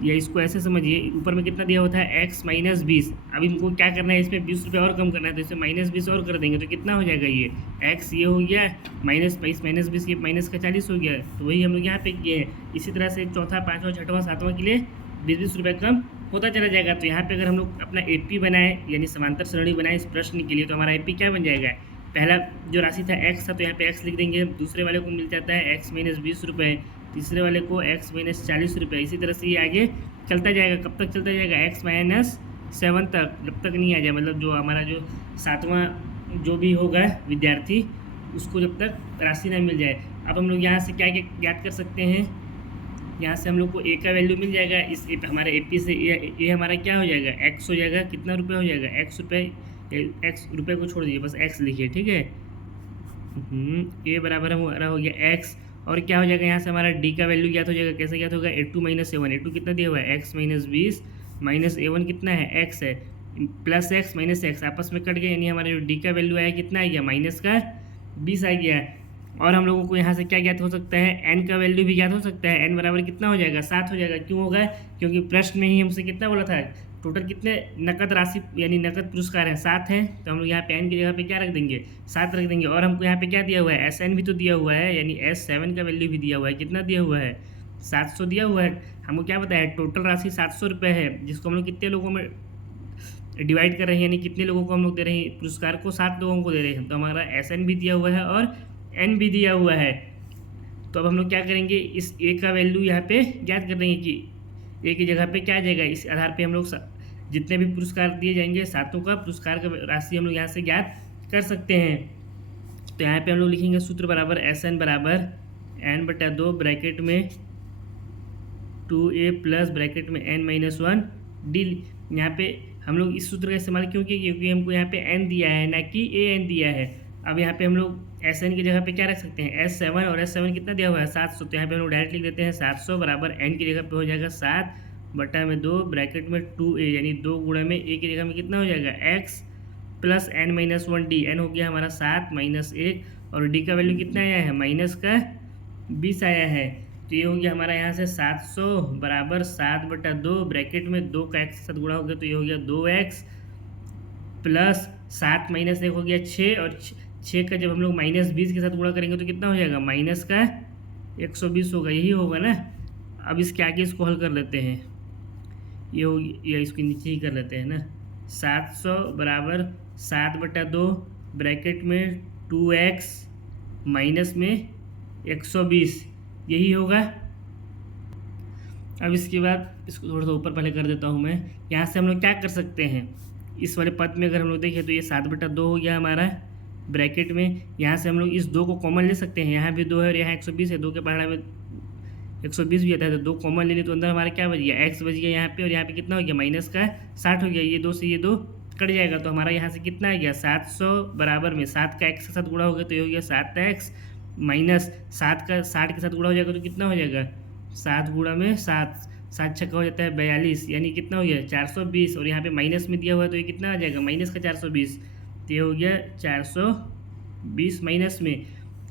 या इसको ऐसे समझिए, ऊपर में कितना दिया होता है X माइनस 20, अब इनको क्या करना है इसमें 20 रुपये और कम करना है, तो इसमें माइनस 20 और कर देंगे तो कितना हो जाएगा ये X ये हो गया माइनस 22 माइनस 20 ये माइनस का 40 हो गया। तो वही हम लोग यहाँ पे किए हैं। इसी तरह से चौथा, पाँचवां, छठवां, सातवां के लिए 20-20 रुपये कम होता चला जाएगा। तो यहाँ पे अगर हम लोग अपना AP बनाए यानी समांतर सरणी बनाए इस प्रश्न के लिए, तो हमारा AP क्या बन जाएगा, पहला जो राशि था X था तो यहाँ पे X लिख देंगे, दूसरे वाले को मिल जाता है X माइनस 20 रुपये, तीसरे वाले को X माइनस 40 रुपये। इसी तरह से ये आगे चलता जाएगा, कब तक चलता जाएगा X माइनस 7 तक, जब तक नहीं आ जाए, मतलब जो हमारा जो सातवां जो भी होगा विद्यार्थी उसको जब तक राशि ना मिल जाए। अब हम लोग यहाँ से क्या ज्ञात कर सकते हैं, यहाँ से हम लोग को ए का वैल्यू मिल जाएगा। इस हमारे ए से ए हमारा क्या हो जाएगा, एक्स हो जाएगा। कितना रुपये हो जाएगा, एक्स रुपये। एक्स रुपये को छोड़ दीजिए, बस एक्स लिखिए, ठीक है। ए बराबर हमारा हो गया एक्स, और क्या हो जाएगा यहाँ से हमारा डी का वैल्यू ज्ञात हो जाएगा। कैसे ज्ञात होगा, ए2 माइनस ए1। ए2 कितना दिया हुआ है, एक्स माइनस 20, माइनस ए1 कितना है, एक्स है, प्लस एक्स माइनस एक्स आपस में कट गए, यानी हमारा जो डी का वैल्यू आया कितना आ गया, माइनस का 20 आ गया। और हम लोगों को यहाँ से क्या ज्ञात हो सकता है, एन का वैल्यू भी ज्ञात हो सकता है। एन बराबर कितना हो जाएगा, 7 हो जाएगा। क्यों होगा, क्योंकि प्रश्न में ही हमसे कितना बोला था, टोटल कितने नकद राशि यानी नकद पुरस्कार है, 7 है। तो हम लोग यहाँ पे एन की जगह पे क्या रख देंगे, 7 रख देंगे। और हमको यहाँ पे क्या दिया हुआ है, एस एन भी तो दिया हुआ है, यानी S7 का वैल्यू भी दिया हुआ है। कितना दिया हुआ है, 700 दिया हुआ है। हमको क्या बताया, टोटल राशि 700 रुपये है, जिसको हम लोग कितने लोगों में डिवाइड कर रहे हैं, यानी कितने लोगों को हम लोग दे रहे हैं पुरस्कार को, 7 लोगों को दे रहे हैं। तो हमारा SN भी दिया हुआ है और एन भी दिया हुआ है। तो अब हम लोग क्या करेंगे, इस ए का वैल्यू यहाँ पे ज्ञात कर देंगे कि ए की जगह पे क्या आ जाएगा। इस आधार पे हम लोग जितने भी पुरस्कार दिए जाएंगे, सातों का पुरस्कार का राशि हम लोग यहाँ से ज्ञात कर सकते हैं। तो यहाँ पे हम लोग लिखेंगे सूत्र बराबर SN बराबर n/2 ब्रैकेट में 2a प्लस ब्रैकेट में n-1 डी। यहाँ पे हम लोग इस सूत्र का इस्तेमाल क्यों किए, क्योंकि हमको यहाँ पे n दिया है, ना कि an दिया है। अब यहाँ पे हम लोग SN की जगह पे क्या रख सकते हैं, S7, और S7 कितना दिया हुआ है, 700। तो यहाँ पे हम लोग डायरेक्ट लिख देते हैं 700 बराबर n की जगह पे हो जाएगा 7/2 ब्रैकेट में 2a, यानी 2 गुणा में a की जगह में कितना हो जाएगा, x plus n-1 D. n हो गया हमारा 7 माइनस 1, और d का वैल्यू कितना आया है, माइनस का 20 आया है। तो ये हो गया हमारा यहाँ से 700 बराबर 7/2 ब्रैकेट में 2 का x के साथ गुणा हो गया, तो ये हो गया 2x प्लस 7 माइनस 1 हो गया 6, और 6 का जब हम लोग माइनस 20 के साथ गुणा करेंगे तो कितना हो जाएगा, माइनस का 120 होगा। यही होगा ना। अब इसके आगे इसको हल कर लेते हैं, ये हो या इसके नीचे ही कर लेते हैं ना। 700 बराबर 7/2 ब्रैकेट में 2x माइनस में 120, यही होगा। अब इसके बाद इसको थोड़ा सा ऊपर पहले कर देता हूँ मैं। यहाँ से हम लोग क्या कर सकते हैं, इस वाले पद में अगर हम लोग देखें तो ये 7/2 हो गया हमारा ब्रैकेट में। यहाँ से हम लोग इस 2 को कॉमन ले सकते हैं, यहाँ भी 2 है और यहाँ 120 है, 2 के पहाड़ा में 120 भी आता है, तो 2 कॉमन ले लें तो अंदर हमारा क्या बच गया, x बच गया यहाँ पे, और यहाँ पे कितना हो गया, माइनस का 60 हो गया। ये 2 से ये 2 कट जाएगा, तो हमारा यहाँ से कितना आ गया, 700 बराबर में 7 का x के साथ गुणा हो गया, तो ये हो गया 7x माइनस 7 का 60 के साथ गुणा हो जाएगा, तो कितना हो जाएगा, 7 गुणा में 7, 7 छक्का हो जाता है 42, यानी कितना हो गया 420, और यहाँ पे माइनस में दिया हुआ है तो ये कितना आ जाएगा, माइनस का 420, तो ये हो गया 420 माइनस में।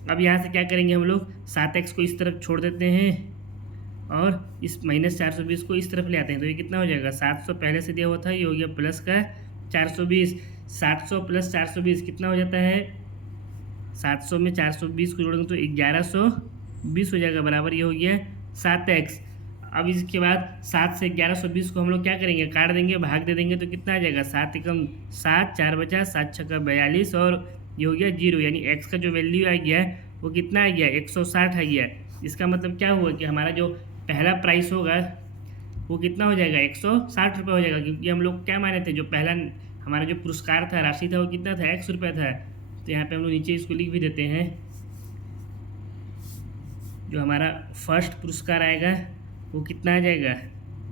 अब यहाँ से क्या करेंगे हम लोग, 7x को इस तरफ छोड़ देते हैं और इस माइनस 420 को इस तरफ ले आते हैं, तो ये कितना हो जाएगा, 700 पहले से दिया हुआ था, ये हो गया प्लस का 420। 700 प्लस 420 कितना हो जाता है, 700 में 420 को जोड़ेंगे तो 1120 हो जाएगा, बराबर ये हो गया 7x। अब इसके बाद 7 से 1120 को हम लोग क्या करेंगे, काट देंगे, भाग दे देंगे, तो कितना आ जाएगा, 7 एकम 7, 4 बचा, 7 छक्का 42, और ये हो गया 0, यानी x का जो वैल्यू आ गया वो कितना आ गया, 160 आ गया। इसका मतलब क्या हुआ कि हमारा जो पहला प्राइस होगा वो कितना हो जाएगा, 160 रुपये हो जाएगा, क्योंकि हम लोग क्या माने थे, जो पहला हमारा जो पुरस्कार था, राशि था, वो कितना था, 100 रुपये था। तो यहाँ पे हम लोग नीचे इसको लिख भी देते हैं, जो हमारा फर्स्ट पुरस्कार आएगा वो कितना आ जाएगा,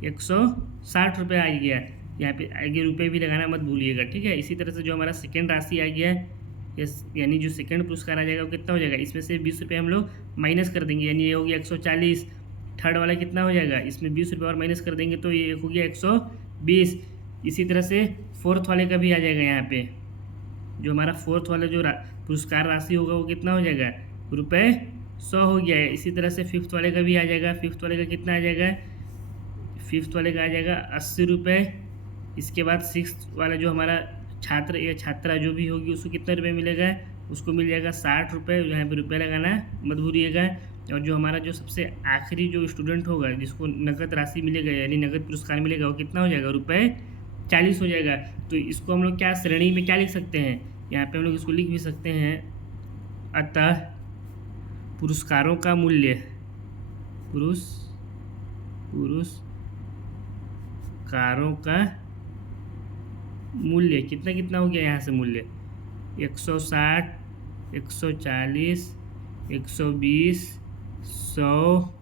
160 रुपये आ गया। यहाँ पे आगे रुपये भी लगाना मत भूलिएगा, ठीक है। इसी तरह से जो हमारा सेकेंड राशि आ गया, यानी जो सेकेंड पुरस्कार आ जाएगा वो कितना हो जाएगा, इसमें से 20 रुपये हम लोग माइनस कर देंगे, यानी ये हो गया 140। थर्ड वाला कितना हो जाएगा, इसमें 20 रुपये और माइनस कर देंगे तो ये हो गया 120। इसी तरह से फोर्थ वाले का भी आ जाएगा, यहाँ पे जो हमारा फोर्थ वाला जो पुरस्कार राशि होगा वो कितना हो जाएगा, रुपये 100 हो गया है। इसी तरह से फिफ्थ वाले का भी आ जाएगा, फिफ्थ वाले का कितना आ जाएगा, फिफ्थ वाले का आ जाएगा 80 रुपये। इसके बाद सिक्स वाला जो हमारा छात्र या छात्रा जो भी होगी उसको कितने रुपये मिलेगा, उसको मिल जाएगा 60 रुपये, यहाँ पे रुपये लगाना मत भूलिएगा। और जो हमारा जो सबसे आखिरी जो स्टूडेंट होगा जिसको नकद राशि मिलेगा यानी नकद पुरस्कार मिलेगा वो कितना हो जाएगा, रुपये 40 हो जाएगा। तो इसको हम लोग क्या श्रेणी में क्या लिख सकते हैं, यहाँ पे हम लोग इसको लिख भी सकते हैं, अतः पुरस्कारों का मूल्य, पुरस्कारों का मूल्य कितना कितना हो गया, यहाँ से मूल्य 160, 140, 120, 100,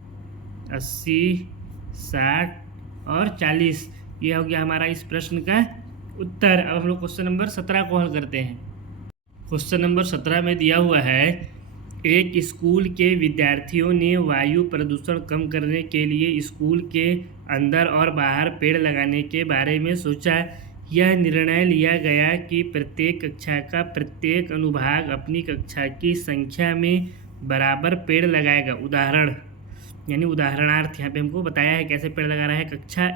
80, 60 और 40। ये हो गया हमारा इस प्रश्न का उत्तर। अब हम लोग क्वेश्चन नंबर 17 को हल करते हैं। क्वेश्चन नंबर 17 में दिया हुआ है, एक स्कूल के विद्यार्थियों ने वायु प्रदूषण कम करने के लिए स्कूल के अंदर और बाहर पेड़ लगाने के बारे में सोचा। यह निर्णय लिया गया कि प्रत्येक कक्षा का प्रत्येक अनुभाग अपनी कक्षा की संख्या में बराबर पेड़ लगाएगा। उदाहरण यानी उदाहरणार्थ यहाँ पे हमको बताया है कैसे पेड़ लगा रहा है। कक्षा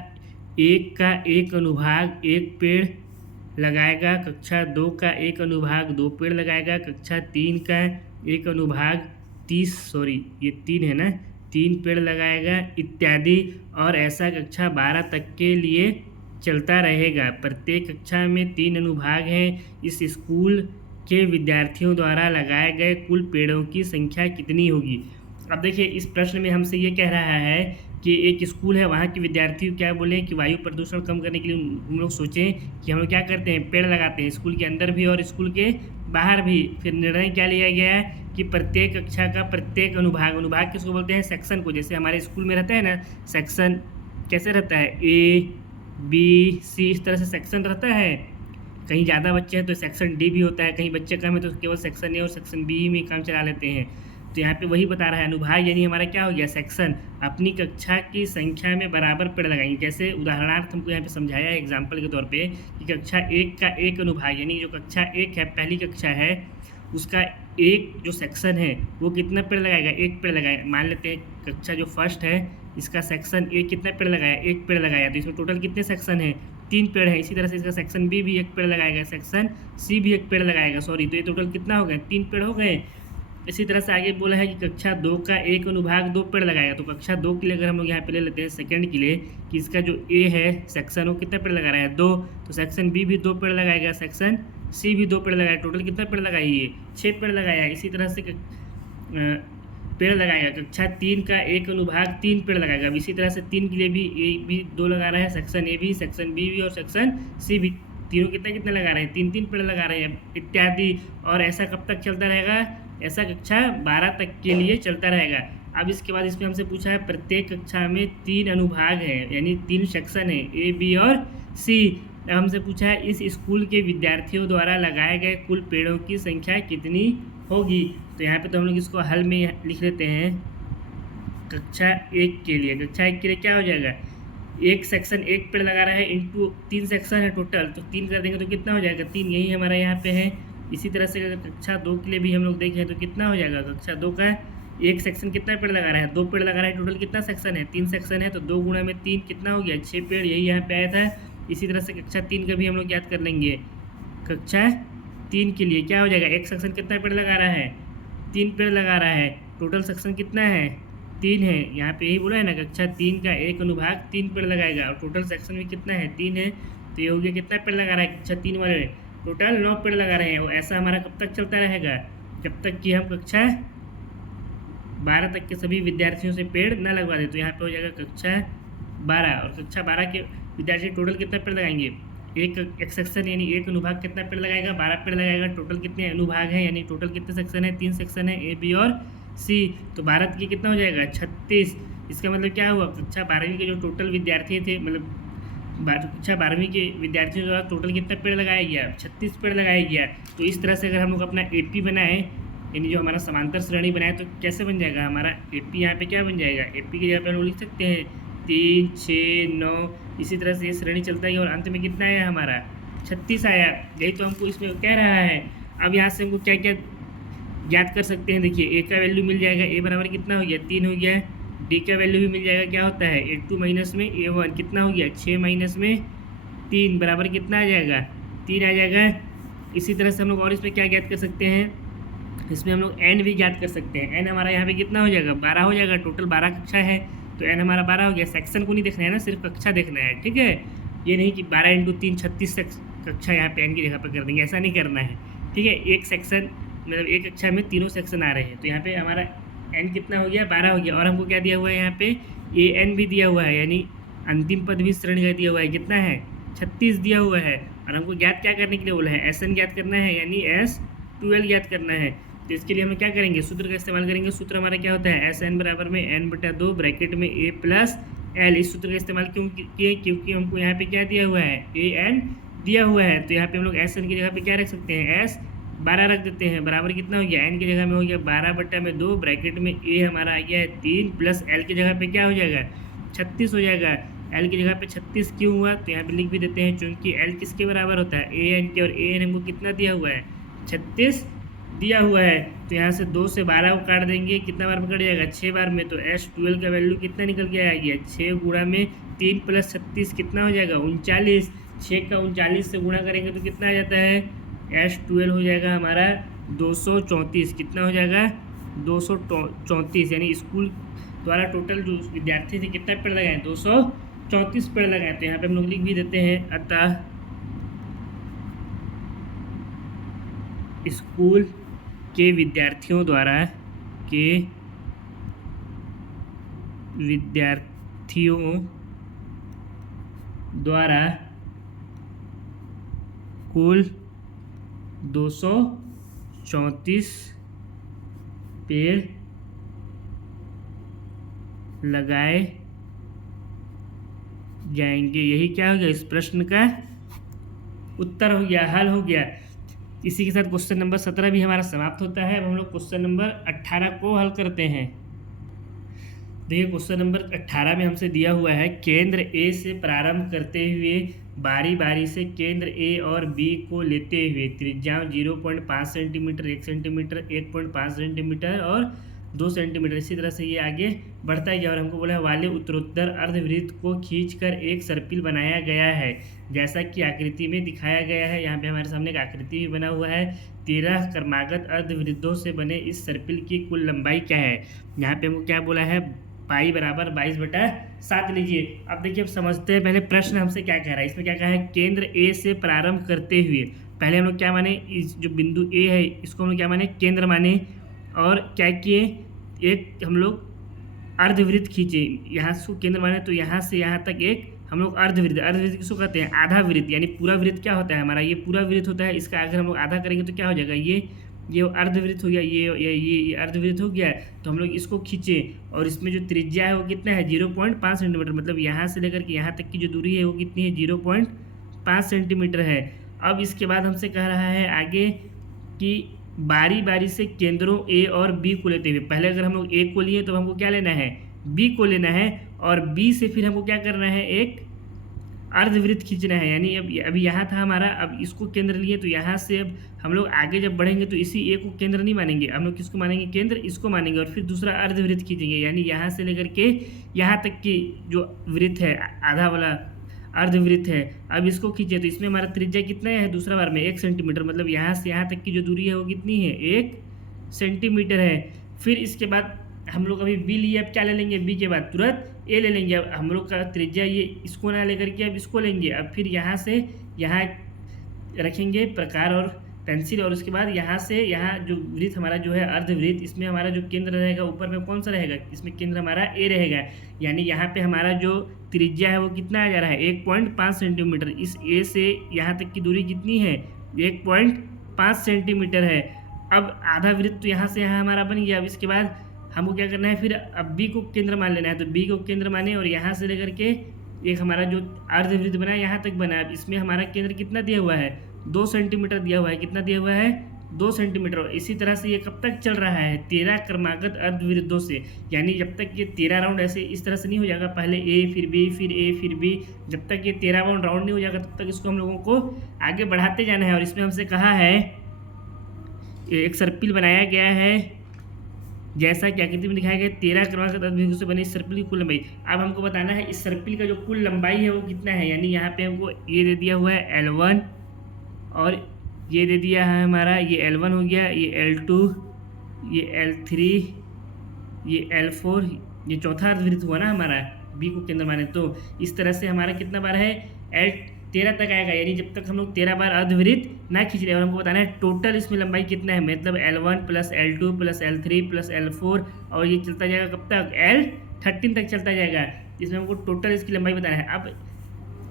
1 का एक अनुभाग 1 पेड़ लगाएगा, कक्षा 2 का एक अनुभाग 2 पेड़ लगाएगा, कक्षा 3 का एक अनुभाग 3 है ना, 3 पेड़ लगाएगा इत्यादि। और ऐसा कक्षा 12 तक के लिए चलता रहेगा। प्रत्येक कक्षा में 3 अनुभाग हैं। इस स्कूल के विद्यार्थियों द्वारा लगाए गए कुल पेड़ों की संख्या कितनी होगी। अब देखिए इस प्रश्न में हमसे ये कह रहा है कि एक स्कूल है, वहाँ के विद्यार्थी क्या बोले कि वायु प्रदूषण कम करने के लिए हम लोग सोचें कि हम लोग क्या करते हैं, पेड़ लगाते हैं स्कूल के अंदर भी और स्कूल के बाहर भी। फिर निर्णय क्या लिया गया है कि प्रत्येक कक्षा का प्रत्येक अनुभाग किसको बोलते हैं, सेक्शन को। जैसे हमारे स्कूल में रहता है ना सेक्शन, कैसे रहता है A, B, C, इस तरह से सेक्शन रहता है। कहीं ज़्यादा बच्चे हैं तो सेक्शन D भी होता है, कहीं बच्चे कम है तो केवल सेक्शन A और सेक्शन B में काम चला लेते हैं। तो यहाँ पे वही बता रहा है, अनुभाग यानी हमारा क्या हो गया, सेक्शन अपनी कक्षा की संख्या में बराबर पेड़ लगाएंगे। जैसे उदाहरणार्थ हमको यहाँ पे समझाया है एग्जाम्पल के तौर पे कि कक्षा 1 का एक अनुभाग यानी जो कक्षा 1 है, पहली कक्षा है, उसका एक जो सेक्शन है वो कितना पेड़ लगाएगा, 1 पेड़ लगाएगा। मान लेते हैं कक्षा जो फर्स्ट है इसका सेक्शन A कितना पेड़ लगाया, 1 पेड़ लगाया। तो इसमें टोटल कितने सेक्शन है, 3 पेड़ है। इसी तरह से इसका सेक्शन B भी 1 पेड़ लगाएगा, सेक्शन C भी 1 पेड़ लगाएगा। तो ये टोटल कितना हो गया, 3 पेड़ हो गए। इसी तरह से आगे बोला है कि कक्षा 2 का एक अनुभाग 2 पेड़ लगाएगा। तो कक्षा 2 के लिए अगर हम लोग यहाँ पे ले लेते हैं सेकंड के लिए कि इसका जो A है सेक्शन वो कितना पेड़ लगा रहा है, 2। तो सेक्शन B भी 2 पेड़ लगाएगा, सेक्शन C भी 2 पेड़ लगाएगा। टोटल कितना पेड़ लगाइए, 6 पेड़ लगाया है। इसी तरह से पेड़ लगाएगा। कक्षा 3 का एक अनुभाग 3 पेड़ लगाएगा। इसी तरह से 3 के लिए भी A भी 2 लगा रहा है, सेक्शन A भी, सेक्शन B भी और सेक्शन C भी। तीनों कितना लगा रहे हैं, 3-3 पेड़ लगा रहे हैं इत्यादि। और ऐसा कब तक चलता रहेगा, ऐसा कक्षा 12 तक के लिए चलता रहेगा। अब इसके बाद इसमें हमसे पूछा है प्रत्येक कक्षा में 3 अनुभाग हैं यानी 3 सेक्शन है A, B और C। अब हमसे पूछा है इस स्कूल के विद्यार्थियों द्वारा लगाए गए कुल पेड़ों की संख्या कितनी होगी। तो यहाँ पे तो हम लोग इसको हल में लिख लेते हैं। कक्षा 1 के लिए, कक्षा 1 के लिए क्या हो जाएगा, एक सेक्शन 1 पेड़ लगा रहा है इंटू 3 सेक्शन है टोटल, तो 3 कर देंगे तो कितना हो जाएगा, 3। यही हमारा यहाँ पे है। इसी तरह से अगर कक्षा 2 के लिए भी हम लोग देखें तो कितना हो जाएगा, कक्षा 2 का एक सेक्शन कितना पेड़ लगा रहा है, 2 पेड़ लगा रहा है। टोटल कितना सेक्शन है, 3 सेक्शन है। तो 2 गुणा में 3 कितना हो गया, 6 पेड़। यही यहाँ पे आया था। इसी तरह से कक्षा 3 का भी हम लोग याद कर लेंगे। कक्षा 3 के लिए क्या हो जाएगा, एक सेक्शन कितना पेड़ लगा रहा है, 3 पेड़ लगा रहा है। टोटल सेक्शन कितना है, 3 है। यहाँ पे यही बोला है ना, कक्षा 3 का एक अनुभाग 3 पेड़ लगाएगा और टोटल सेक्शन में कितना है, 3 है। तो ये हो गया कितना पेड़ लगा रहा है, कक्षा 3 वाले टोटल 9 पेड़ लगा रहे हैं। वो ऐसा हमारा कब तक चलता रहेगा, जब तक कि हम कक्षा 12 तक के सभी विद्यार्थियों से पेड़ न लगवा दें। तो यहाँ पे हो जाएगा कक्षा 12 और कक्षा 12 के विद्यार्थी टोटल कितना पेड़ लगाएंगे, एक सेक्शन यानी एक अनुभाग कितना पेड़ लगाएगा, 12 पेड़ लगाएगा। टोटल कितने अनुभाग हैं यानी टोटल कितने सेक्शन है, 3 सेक्शन है, A, B और C। तो 12 के कितना हो जाएगा, 36। इसका मतलब क्या हुआ, कक्षा 12वीं के जो टोटल विद्यार्थी थे, मतलब कक्षा 12वीं के विद्यार्थियों द्वारा टोटल कितना पेड़ लगाया गया, 36 पेड़ लगाया गया। तो इस तरह से अगर हम लोग अपना AP बनाए यानी जो हमारा समांतर श्रेणी बनाए तो कैसे बन जाएगा हमारा AP, यहाँ पे क्या बन जाएगा, AP की जगह पे हम लोग लिख सकते हैं 3, 6, 9। इसी तरह से ये श्रेणी चलता है और अंत में कितना आया हमारा, 36 आया। यही तो हमको इसमें कह रहा है। अब यहाँ से हमको क्या क्या याद कर सकते हैं, देखिए A का वैल्यू मिल जाएगा, A बराबर कितना हो गया, 3 हो गया। D का वैल्यू भी मिल जाएगा, क्या होता है 8 माइनस में A1 कितना हो गया, 6 माइनस में 3 बराबर कितना आ जाएगा, 3 आ जाएगा। इसी तरह से हम लोग और इसमें क्या ज्ञात कर सकते हैं, इसमें हम लोग N भी ज्ञात कर सकते हैं। N हमारा यहाँ पे कितना हो जाएगा, 12 हो जाएगा। टोटल 12 कक्षा है तो N हमारा 12 हो गया। सेक्शन को नहीं देखना है ना, सिर्फ कक्षा देखना है, ठीक है। ये नहीं कि 12 × 3 36 कक्षा यहाँ पे N की जगह पर कर देंगे, ऐसा नहीं करना है, ठीक है। एक सेक्शन मतलब एक कक्षा में तीनों सेक्शन आ रहे हैं। तो यहाँ पे हमारा N कितना हो गया, 12 हो गया। और हमको क्या दिया हुआ है यहाँ पे, AN भी दिया हुआ है यानी अंतिम पद भी श्रेणी का दिया हुआ है, कितना है, 36 दिया हुआ है। और हमको ज्ञात क्या करने के लिए बोला है, SN ज्ञात करना है यानी S12 ज्ञात करना है। तो इसके लिए हम क्या करेंगे, सूत्र का इस्तेमाल करेंगे। सूत्र हमारा क्या होता है, एस एन बराबर में n/2 ब्रैकेट में a प्लस एल। इस सूत्र का इस्तेमाल क्यों किए, क्योंकि हमको यहाँ पे क्या दिया हुआ है, ए एन दिया हुआ है। तो यहाँ पे हम लोग एस एन की जगह पे क्या रख सकते हैं, एस 12 रख देते हैं। बराबर कितना हो गया, एन की जगह में हो गया 12/2 ब्रैकेट में ए हमारा आ गया है 3 प्लस एल की जगह पे क्या हो जाएगा, 36 हो जाएगा। एल की जगह पे 36 क्यों हुआ, तो यहाँ पे लिख भी देते हैं, क्योंकि एल किसके बराबर होता है, ए एन के, और ए एन हमको कितना दिया हुआ है, 36 दिया हुआ है। तो यहाँ से 2 से 12 को काट देंगे, कितना बार में कट जाएगा, 6 बार में। तो S12 का वैल्यू कितना निकल के आ गया, 6 गुणा में 3 प्लस 36 कितना हो जाएगा, 39। 6 का 39 से गुणा करेंगे तो कितना आ जाता है, S12 हो जाएगा हमारा 234। कितना हो जाएगा, 234। यानी स्कूल द्वारा टोटल जो विद्यार्थी थे कितना पेड़ लगाए, 234 पेड़ लगाए। तो यहाँ पे हम लोग लिख भी देते हैं, अतः स्कूल के विद्यार्थियों द्वारा कुल 234 पेड़ लगाए जाएंगे। यही क्या हो गया, इस प्रश्न का उत्तर हो गया, हल हो गया। इसी के साथ क्वेश्चन नंबर 17 भी हमारा समाप्त होता है। अब हम लोग क्वेश्चन नंबर 18 को हल करते हैं। देखिए क्वेश्चन नंबर 18 में हमसे दिया हुआ है, केंद्र ए से प्रारंभ करते हुए बारी बारी से केंद्र ए और बी को लेते हुए त्रिज्या 0.5 सेंटीमीटर, 1 सेंटीमीटर, 1.5 सेंटीमीटर और 2 सेंटीमीटर, इसी तरह से ये आगे बढ़ता गया। और हमको बोला है, वाले उत्तरोत्तर अर्धवृत्त को खींचकर एक सर्पिल बनाया गया है, जैसा कि आकृति में दिखाया गया है। यहाँ पे हमारे सामने एक आकृति भी बना हुआ है। 13 क्रमागत अर्धवृत्तों से बने इस सर्पिल की कुल लंबाई क्या है। यहाँ पे हमको क्या बोला है, पाई बराबर 22/7 लीजिए। अब देखिए, अब समझते हैं पहले प्रश्न हमसे क्या कह रहा है। इसमें क्या कहा है, केंद्र ए से प्रारंभ करते हुए, पहले हम लोग क्या माने, इस जो बिंदु ए है इसको हम लोग क्या माने, केंद्र माने, और क्या किए, एक हम लोग अर्धवृत्त खींचे, यहाँ से केंद्र माने, तो यहाँ से यहाँ तक एक हम लोग अर्धवृत्त किसको कहते हैं, आधा वृत्त। यानी पूरा वृत्त क्या होता है हमारा, ये पूरा वृत्त होता है। इसका अगर हम लोग आधा करेंगे तो क्या हो जाएगा, ये अर्धवृत्त हो गया, ये अर्धवृत्त हो गया। तो हम लोग इसको खींचे, और इसमें जो त्रिज्या है वो कितना है, 0.5 सेंटीमीटर। मतलब यहाँ से लेकर के यहाँ तक की जो दूरी है वो कितनी है, 0.5 सेंटीमीटर है। अब इसके बाद हमसे कह रहा है आगे कि बारी बारी से केंद्रों ए और बी को लेते हुए, पहले अगर हम लोग ए को लिए तो हमको क्या लेना है, बी को लेना है, और बी से फिर हमको क्या करना है, एक अर्धवृत्त खींचना है। यानी अब अभी यहाँ था हमारा, अब इसको केंद्र लिए, तो यहाँ से अब हम लोग आगे जब बढ़ेंगे तो इसी ए को केंद्र नहीं मानेंगे, हम लोग किसको मानेंगे, केंद्र, इसको मानेंगे, और फिर दूसरा अर्धवृत्त खींचेंगे। यानी यहाँ से लेकर के यहाँ तक की जो वृत्त है, आधा वाला अर्धवृत्त है, अब इसको खींचे तो इसमें हमारा त्रिज्या कितना है, दूसरा बार में 1 सेंटीमीटर। मतलब यहाँ से यहाँ तक की जो दूरी है वो कितनी है, 1 सेंटीमीटर है। फिर इसके बाद हम लोग अभी बी लिए, अब क्या ले लेंगे, बी के बाद तुरंत ए ले लेंगे। अब हम लोग का त्रिज्या ये इसको ना लेकर के अब इसको लेंगे। अब फिर यहाँ से यहाँ रखेंगे प्रकार और पेंसिल, और उसके बाद यहाँ से यहाँ जो वृत्त हमारा जो है अर्धवृत्त, इसमें हमारा जो केंद्र रहेगा ऊपर में कौन सा रहेगा, इसमें केंद्र हमारा ए रहेगा। यानी यहाँ पे हमारा जो त्रिज्या है वो कितना आ जा रहा है, 1.5 सेंटीमीटर। इस ए से यहाँ तक की दूरी कितनी है, 1.5 सेंटीमीटर है। अब आधा वृत्त तो यहाँ से यहाँ हमारा बन गया। अब इसके बाद हमको क्या करना है, फिर अब बी को केंद्र मान लेना है। तो बी को केंद्र माने, और यहाँ से लेकर के एक हमारा जो अर्धवृत्त बना है यहाँ तक बना। अब इसमें हमारा केंद्र कितना दिया हुआ है, 2 सेंटीमीटर दिया हुआ है। कितना दिया हुआ है, 2 सेंटीमीटर। और इसी तरह से ये कब तक चल रहा है, 13 क्रमागत अर्धवृत्तों से। यानी जब तक ये 13 राउंड ऐसे इस तरह से नहीं हो जाएगा, पहले ए फिर बी फिर ए फिर बी, जब तक ये 13 राउंड नहीं हो जाएगा तब तक इसको हम लोगों को आगे बढ़ाते जाना है। और इसमें हमसे कहा है, एक सर्पिल बनाया गया है, जैसा कि आकृति में दिखाया गया, 13 क्रमागत अर्धवृत्तों से बने इस सर्पिल की कुल लंबाई। अब हमको बताना है इस सर्पिल का जो कुल लंबाई है वो कितना है। यानी यहाँ पे हमको ये दे दिया हुआ है L1, और ये दे दिया है हमारा, ये L1 हो गया, ये L2, ये L3, ये L4, ये चौथा अर्धवृत्त हुआ ना हमारा, बी को केंद्र माने। तो इस तरह से हमारा कितना बार है, 13 तक आएगा। यानी जब तक हम लोग 13 बार अर्धवृत्त ना खींच रहे। और हमको बताना है टोटल इसमें लंबाई कितना है, मतलब L1 plus L2 plus L3 plus L4, और ये चलता जाएगा कब तक, L13 तक चलता जाएगा। इसमें हमको टोटल इसकी लंबाई बताना है। अब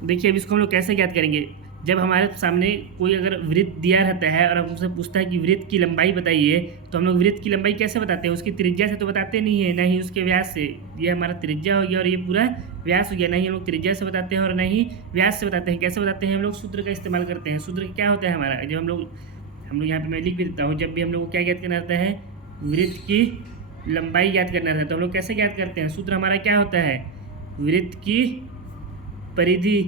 देखिए, अब इसको हम लोग कैसे ज्ञात करेंगे। जब हमारे सामने कोई अगर वृत्त दिया रहता है और हमसे पूछता है कि वृत्त की लंबाई बताइए, तो हम लोग वृत्त की लंबाई कैसे बताते हैं? उसकी त्रिज्या से तो बताते नहीं है, ना ही उसके व्यास से। ये हमारा त्रिज्या हो गया और ये पूरा व्यास हो गया। ना ही हम लोग त्रिज्या से बताते हैं और ना ही व्यास से बताते हैं। कैसे बताते हैं? हम लोग सूत्र का इस्तेमाल करते हैं। सूत्र क्या होता है हमारा? जब हम लोग यहाँ पे मैं लिख भी देता हूँ, जब भी हम लोग को क्या ज्ञात करना रहता है? वृत्त की लंबाई ज्ञात करना रहता है, तो हम लोग कैसे ज्ञात करते हैं? सूत्र हमारा क्या होता है? वृत्त की परिधि,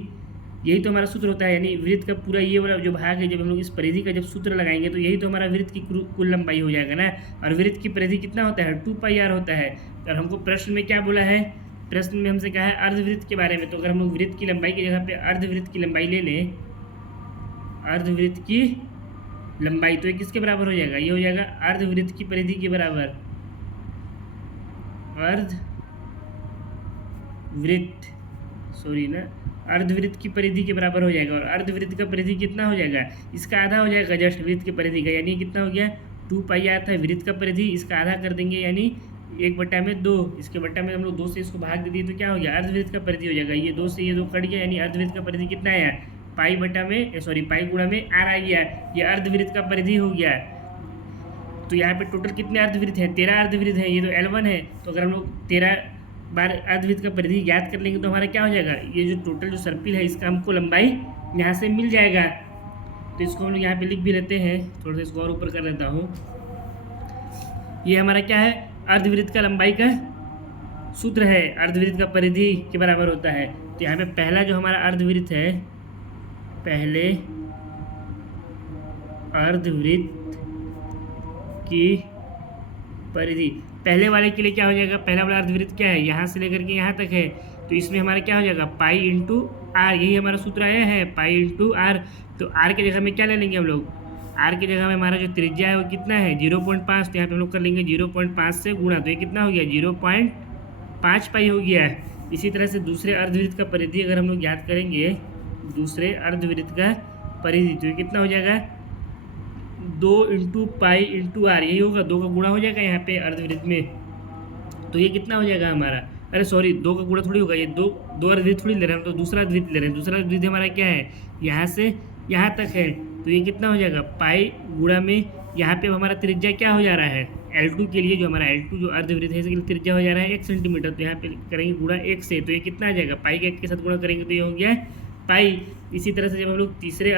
यही तो हमारा सूत्र होता है। यानी वृत्त का पूरा ये वाला जो भाग है, जब हम लोग इस परिधि का जब सूत्र लगाएंगे तो यही तो हमारा वृत्त की कुल लंबाई हो जाएगा ना। और वृत्त की परिधि कितना होता है? 2πr होता है। और हमको प्रश्न में क्या बोला है? प्रश्न में हमसे कहा है अर्धवृत्त के बारे में। तो अगर हम लोग वृत्त की लंबाई की जगह पे अर्धवृत्त की लंबाई ले लें, अर्धवृत्त की लंबाई, तो ये किसके बराबर हो जाएगा? ये हो जाएगा अर्धवृत्त की परिधि के बराबर। अर्धवृत्त की परिधि के बराबर हो जाएगा। और अर्धवृत्त का परिधि कितना हो जाएगा? इसका आधा हो जाएगा जस्ट वृत्त की परिधि का। यानी कितना हो गया? 2πr था वृत्त का परिधि, इसका आधा कर देंगे यानी 1/2। इसके बट्टा में हम लोग 2 से इसको भाग दे दिए तो क्या हो गया? अर्धवृत्त का परिधि हो जाएगा। ये 2 से ये 2 कट गया, यानी अर्धवृत्त का परिधि कितना आया? पाई गुणा में r आ गया। ये अर्धवृत्त का परिधि हो गया। तो यहाँ पे टोटल कितने अर्धवृत्त हैं? 13 अर्धवृत्त हैं। ये तो L1 है। तो अगर हम लोग 13 बार अर्धवृत्त का परिधि ज्ञात कर लेंगे तो हमारा क्या हो जाएगा? ये जो टोटल जो सर्किल है इसका हमको लंबाई यहाँ से मिल जाएगा। तो इसको हम लोग यहाँ पे लिख भी लेते हैं। थोड़ा सा इसको और ऊपर कर लेता हूँ। ये हमारा क्या है? अर्धवृत्त का लंबाई का सूत्र है, अर्धवृत्त का परिधि के बराबर होता है। तो यहाँ पे पहला जो हमारा अर्धवृत्त है, पहले अर्धवृत्त की परिधि, पहले वाले के लिए क्या हो जाएगा? पहला वाला अर्धवृत्त क्या है? यहाँ से लेकर के यहाँ तक है। तो इसमें हमारा क्या हो जाएगा? पाई इंटू आर, यही हमारा सूत्र आया है, पाई इंटू आर। तो आर की जगह में क्या ले लेंगे हम लोग? आर की जगह में हमारा जो त्रिज्या है वो कितना है? 0.5। तो यहाँ पे हम लोग कर लेंगे 0.5 से गुणा। तो ये कितना हो गया? 0.5 पाई हो गया है। इसी तरह से दूसरे अर्धवृत्त का परिधि अगर हम लोग याद करेंगे, दूसरे अर्धवृत्त का परिधि, तो ये कितना हो जाएगा? 2 इंटू पाई इंटू आर, यही होगा। 2 का गुणा हो जाएगा यहाँ पे अर्धवृत्त में। तो ये कितना हो जाएगा हमारा? अरे सॉरी, 2 का गुणा थोड़ी होगा, ये दो अर्धवृत्त थोड़ी ले रहे हैं हम, तो दूसरा अर्धवृत्त ले रहे हैं। दूसरा अर्धवृत्त हमारा क्या है? यहाँ से यहाँ तक है। तो ये कितना हो जाएगा? पाई गुणा में यहाँ पे हमारा त्रिज्या क्या हो जा रहा है? L2 के लिए जो हमारा L2 जो अर्धवृत्त है इसके लिए त्रिज्या हो जा रहा है 1 सेंटीमीटर। तो यहाँ पे करेंगे गुणा 1 से, तो ये कितना आ जाएगा? पाई के 1 के साथ गुणा करेंगे तो ये हो गया पाई। इसी तरह से जब हम लोग तीसरे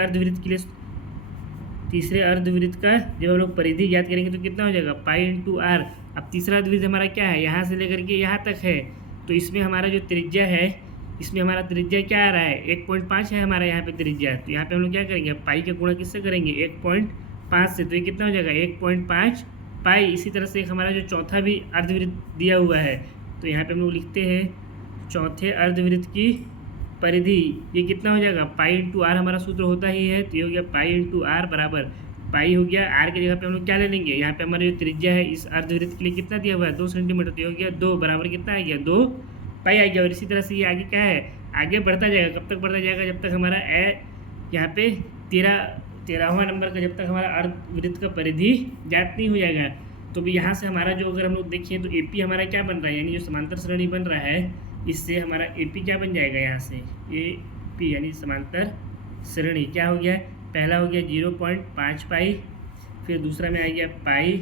अर्धवृत्त का जब हम लोग परिधि ज्ञात करेंगे तो कितना हो जाएगा? Pi into R. अब तीसरा अर्धवृत्त हमारा क्या है? यहाँ से लेकर के यहाँ तक है। तो इसमें हमारा जो त्रिज्या है, इसमें हमारा त्रिज्या क्या आ रहा है? 1.5 है हमारा यहाँ पे त्रिज्या। तो यहाँ पे हम लोग क्या करेंगे? पाई का गुणा किससे करेंगे? 1.5 से। तो ये कितना हो जाएगा? 1.5 पाई। इसी तरह से एक हमारा जो चौथा भी अर्धवृत्त दिया हुआ है, तो यहाँ पे हम लोग लिखते हैं चौथे अर्धवृत्त की परिधि, ये कितना हो जाएगा? पाई इंटू आर हमारा सूत्र होता ही है। तो ये हो गया पाई इंटू आर बराबर पाई हो गया। आर की जगह पे हम लोग क्या ले लेंगे? यहाँ पे हमारा जो त्रिज्या है इस अर्धवृत्त के लिए कितना दिया हुआ है? 2 सेंटीमीटर। तो ये हो गया 2 बराबर कितना आ गया? 2 पाई आ गया। और इसी तरह से ये आगे क्या है? आगे बढ़ता जाएगा। कब तक बढ़ता जाएगा? जब तक हमारा यहाँ पे 13वां नंबर का जब तक हमारा अर्धवृत्त का परिधि ज्ञात नहीं हो जाएगा। तो भी यहाँ से हमारा जो अगर हम लोग देखें तो AP हमारा क्या बन रहा है? यानी जो समांतर श्रेणी बन रहा है, इससे हमारा AP क्या बन जाएगा? यहाँ से AP यानी समांतर श्रेणी क्या हो गया? पहला हो गया 0.5 पाई, फिर दूसरा में आ गया पाई,